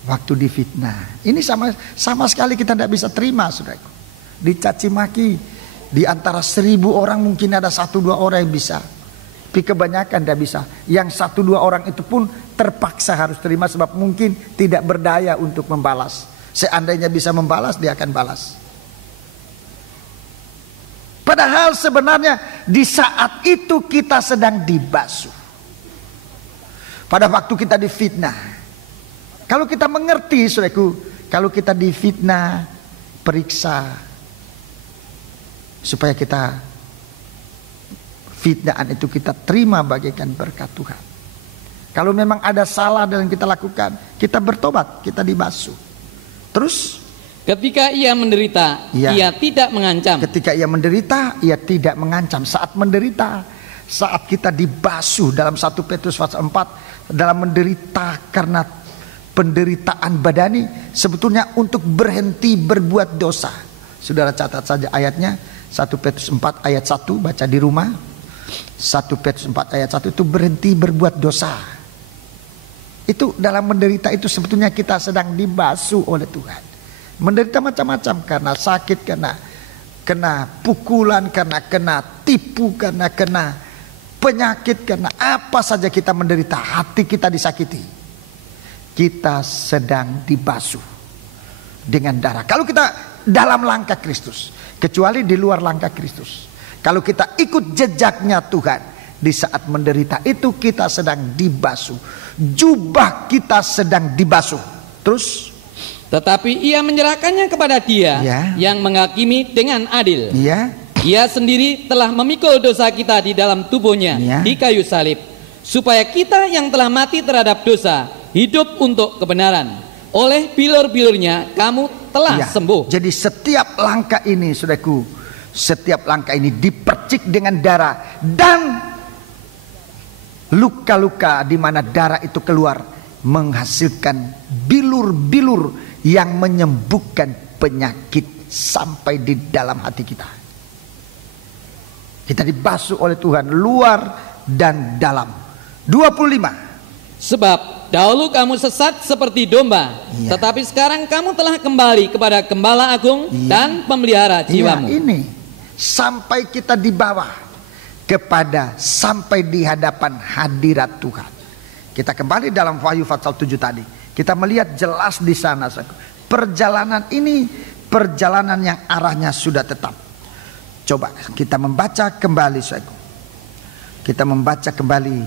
Waktu difitnah, ini sama sekali kita tidak bisa terima, saudaraku. Dicaci maki, di antara 1000 orang mungkin ada 1-2 orang yang bisa, tapi kebanyakan tidak bisa. Yang 1-2 orang itu pun terpaksa harus terima sebab mungkin tidak berdaya untuk membalas. Seandainya bisa membalas, dia akan balas. Padahal sebenarnya di saat itu kita sedang dibasuh. Pada waktu kita difitnah. Kalau kita mengerti, saudaraku, kalau kita difitnah, periksa supaya kita fitnaan itu kita terima bagaikan berkat Tuhan. Kalau memang ada salah dan kita lakukan, kita bertobat, kita dibasuh. Terus ketika ia menderita, ia tidak mengancam. Ketika ia menderita, ia tidak mengancam. Saat menderita, saat kita dibasuh dalam 1 Petrus pasal 4, dalam menderita karena penderitaan badani sebetulnya untuk berhenti berbuat dosa. Saudara catat saja ayatnya, 1 Petrus 4 ayat 1, baca di rumah. 1 Petrus 4 ayat 1 itu berhenti berbuat dosa. Itu dalam menderita itu sebetulnya kita sedang dibasuh oleh Tuhan. Menderita macam-macam, karena sakit, karena kena pukulan, karena kena tipu, karena kena penyakit, karena apa saja kita menderita, hati kita disakiti. Kita sedang dibasuh dengan darah. Kalau kita dalam langkah Kristus, kecuali di luar langkah Kristus, kalau kita ikut jejaknya Tuhan, di saat menderita itu kita sedang dibasuh. Jubah kita sedang dibasuh. Terus, tetapi ia menyerahkannya kepada Dia yang menghakimi dengan adil. Ia sendiri telah memikul dosa kita di dalam tubuhnya di kayu salib, supaya kita yang telah mati terhadap dosa hidup untuk kebenaran. Oleh bilur-bilurnya kamu telah sembuh. Jadi setiap langkah ini, saudaraku, setiap langkah ini dipercik dengan darah, dan luka-luka di mana darah itu keluar menghasilkan bilur-bilur yang menyembuhkan penyakit sampai di dalam hati kita. Kita dibasuh oleh Tuhan luar dan dalam. 25. Sebab dahulu kamu sesat seperti domba, tetapi sekarang kamu telah kembali kepada Gembala Agung dan Pemelihara jiwamu. Ini sampai kita dibawa kepada, sampai di hadapan hadirat Tuhan. Kita kembali dalam Wahyu pasal 7 tadi. Kita melihat jelas di sana, perjalanan ini perjalanan yang arahnya sudah tetap. Coba kita membaca kembali, kita membaca kembali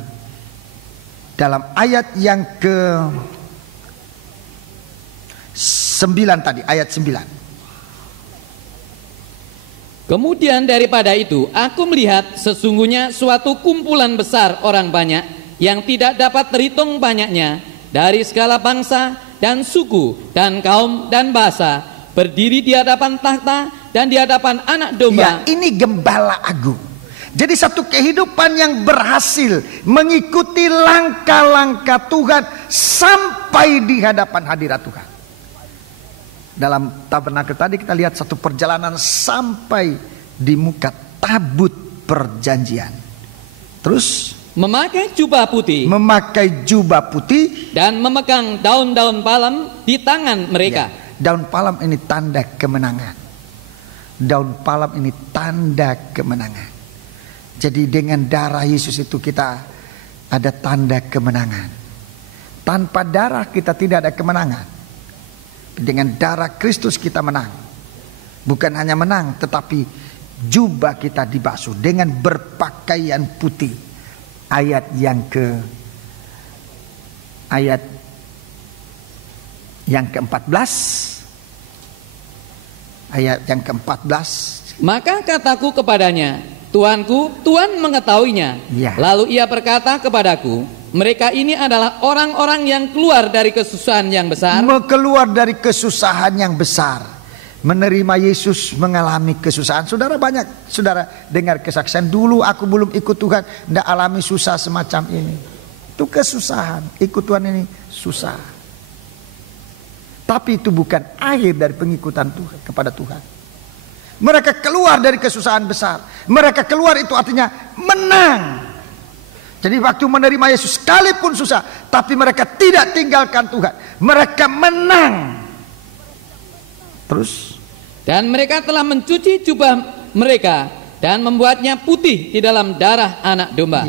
dalam ayat yang ke-9 tadi, ayat 9. Kemudian daripada itu aku melihat sesungguhnya suatu kumpulan besar orang banyak yang tidak dapat terhitung banyaknya, dari segala bangsa dan suku dan kaum dan bahasa, berdiri di hadapan tahta dan di hadapan Anak Domba. Ini Gembala Agung. Jadi satu kehidupan yang berhasil mengikuti langkah-langkah Tuhan sampai di hadapan hadirat Tuhan. Dalam tabernakel tadi kita lihat satu perjalanan sampai di muka tabut perjanjian. Terus memakai jubah putih, dan memegang daun-daun palem di tangan mereka. Daun palem ini tanda kemenangan. Daun palem ini tanda kemenangan. Jadi dengan darah Yesus itu kita ada tanda kemenangan. Tanpa darah kita tidak ada kemenangan. Dengan darah Kristus kita menang. Bukan hanya menang, tetapi jubah kita dibasuh dengan berpakaian putih. Ayat yang ke-14. Ayat yang ke-14. Maka kataku kepadanya, Tuanku, Tuhan mengetahuinya. Lalu ia berkata kepadaku, mereka ini adalah orang-orang yang keluar dari kesusahan yang besar. Keluar dari kesusahan yang besar. Menerima Yesus, mengalami kesusahan. Saudara, banyak saudara dengar kesaksian, dulu aku belum ikut Tuhan, tidak alami susah semacam ini. Itu kesusahan. Ikut Tuhan ini susah. Tapi itu bukan akhir dari pengikutan Tuhan kepada Tuhan. Mereka keluar dari kesusahan besar. Mereka keluar itu artinya menang. Jadi waktu menerima Yesus sekalipun susah, tapi mereka tidak tinggalkan Tuhan. Mereka menang. Terus, dan mereka telah mencuci jubah mereka dan membuatnya putih di dalam darah Anak Domba.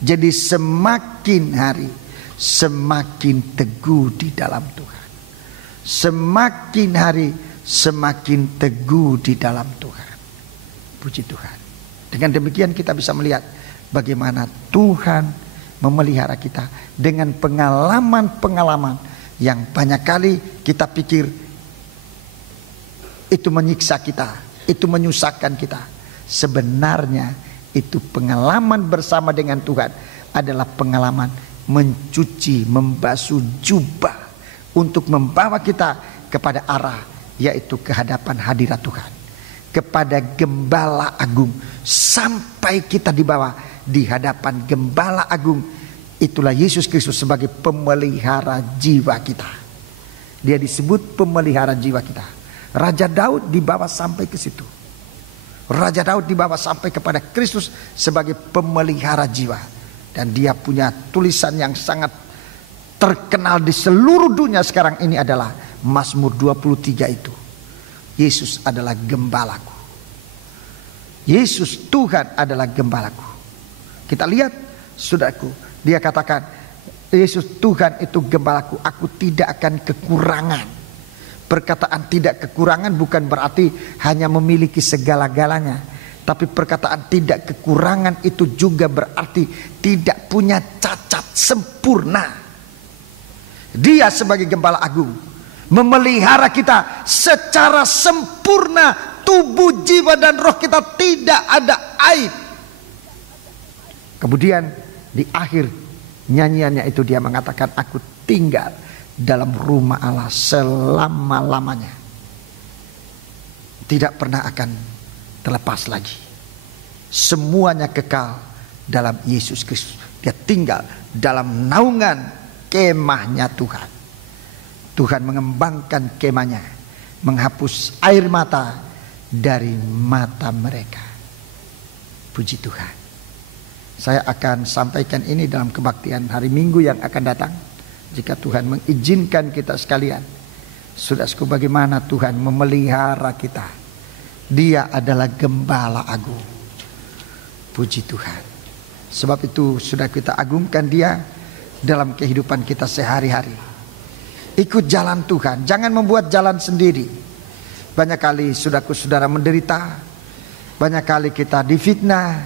Jadi semakin hari semakin teguh di dalam Tuhan. Semakin hari semakin teguh di dalam Tuhan. Puji Tuhan. Dengan demikian kita bisa melihat bagaimana Tuhan memelihara kita dengan pengalaman-pengalaman yang banyak kali kita pikir itu menyiksa kita, itu menyusahkan kita. Sebenarnya itu pengalaman bersama dengan Tuhan adalah pengalaman mencuci, membasuh jubah untuk membawa kita kepada arah, yaitu kehadapan hadirat Tuhan, kepada Gembala Agung, sampai kita dibawa di hadapan Gembala Agung Itulah Yesus Kristus sebagai pemelihara jiwa kita. Dia disebut pemelihara jiwa kita. Raja Daud dibawa sampai ke situ. Raja Daud dibawa sampai kepada Kristus sebagai pemelihara jiwa. Dan dia punya tulisan yang sangat terkenal di seluruh dunia sekarang ini adalah Mazmur 23 itu. Yesus adalah gembalaku. Yesus Tuhan adalah gembalaku. Kita lihat, saudaraku, dia katakan, Yesus Tuhan itu gembalaku, aku tidak akan kekurangan. Perkataan tidak kekurangan bukan berarti hanya memiliki segala-galanya, tapi perkataan tidak kekurangan itu juga berarti tidak punya cacat, sempurna. Dia sebagai gembala agung memelihara kita secara sempurna. Tubuh, jiwa dan roh kita tidak ada aib. Kemudian di akhir nyanyiannya itu dia mengatakan, aku tinggal dalam rumah Allah selama-lamanya. Tidak pernah akan terlepas lagi. Semuanya kekal dalam Yesus Kristus. Dia tinggal dalam naungan kemahnya Tuhan. Tuhan mengembangkan kemahnya, menghapus air mata dari mata mereka. Puji Tuhan. Saya akan sampaikan ini dalam kebaktian hari Minggu yang akan datang, jika Tuhan mengizinkan kita sekalian. Saudaraku, bagaimana Tuhan memelihara kita. Dia adalah gembala agung. Puji Tuhan. Sebab itu sudah kita agungkan dia dalam kehidupan kita sehari-hari. Ikut jalan Tuhan, jangan membuat jalan sendiri. Banyak kali saudara-saudara menderita, banyak kali kita difitnah,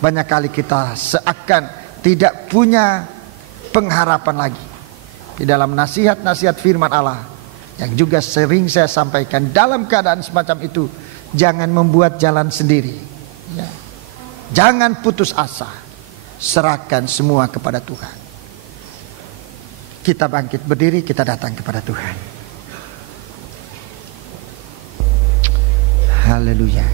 banyak kali kita seakan tidak punya pengharapan lagi. Di dalam nasihat-nasihat firman Allah yang juga sering saya sampaikan, dalam keadaan semacam itu jangan membuat jalan sendiri, ya. Jangan putus asa, serahkan semua kepada Tuhan. Kita bangkit berdiri, kita datang kepada Tuhan. Haleluya.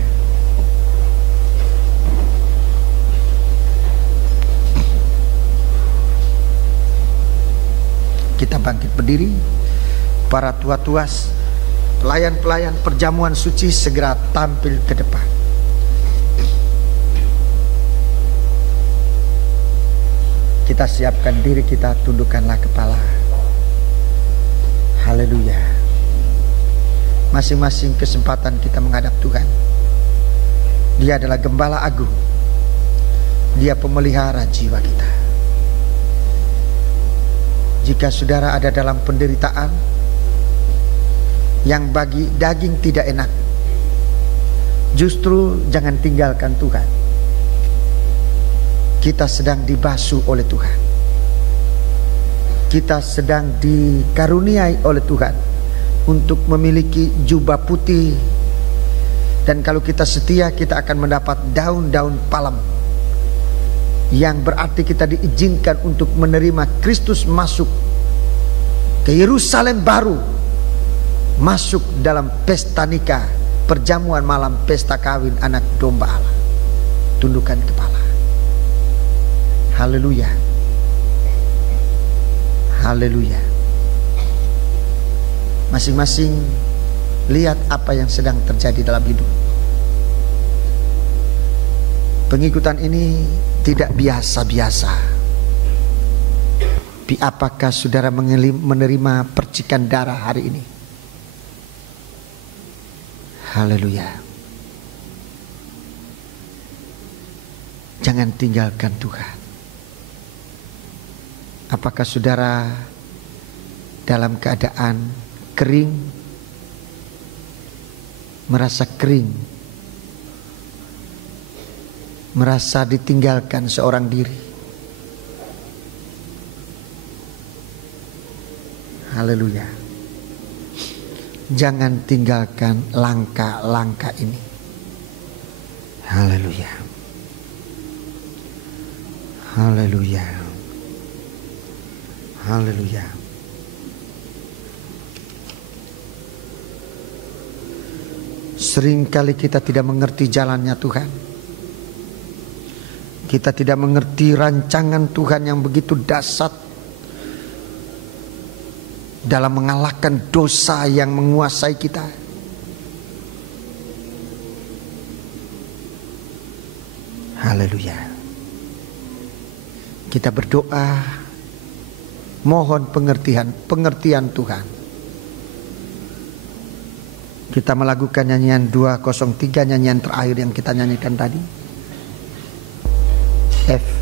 Kita bangkit berdiri. Para tua-tuas, pelayan-pelayan perjamuan suci segera tampil ke depan. Kita siapkan diri, kita tundukkanlah kepala. Haleluya. Masing-masing kesempatan kita menghadap Tuhan. Dia adalah gembala agung. Dia pemelihara jiwa kita. Jika saudara ada dalam penderitaan yang bagi daging tidak enak, justru jangan tinggalkan Tuhan. Kita sedang dibasuh oleh Tuhan. Kita sedang dikaruniai oleh Tuhan untuk memiliki jubah putih. Dan kalau kita setia, kita akan mendapat daun-daun palem, yang berarti kita diizinkan untuk menerima Kristus masuk ke Yerusalem baru, masuk dalam pesta nikah, perjamuan malam, pesta kawin anak domba Allah. Tundukkan kepala. Haleluya. Haleluya. Masing-masing lihat apa yang sedang terjadi dalam hidup. Pengikutan ini tidak biasa-biasa. Tapi apakah saudara menerima percikan darah hari ini? Haleluya. Jangan tinggalkan Tuhan. Apakah saudara dalam keadaan kering, merasa kering, merasa ditinggalkan seorang diri? Haleluya. Jangan tinggalkan langkah-langkah ini. Haleluya. Haleluya. Haleluya. Seringkali kita tidak mengerti jalannya Tuhan. Kita tidak mengerti rancangan Tuhan yang begitu dahsyat dalam mengalahkan dosa yang menguasai kita. Haleluya. Kita berdoa, mohon pengertian Tuhan. Kita melakukan nyanyian 203, nyanyian terakhir yang kita nyanyikan tadi. F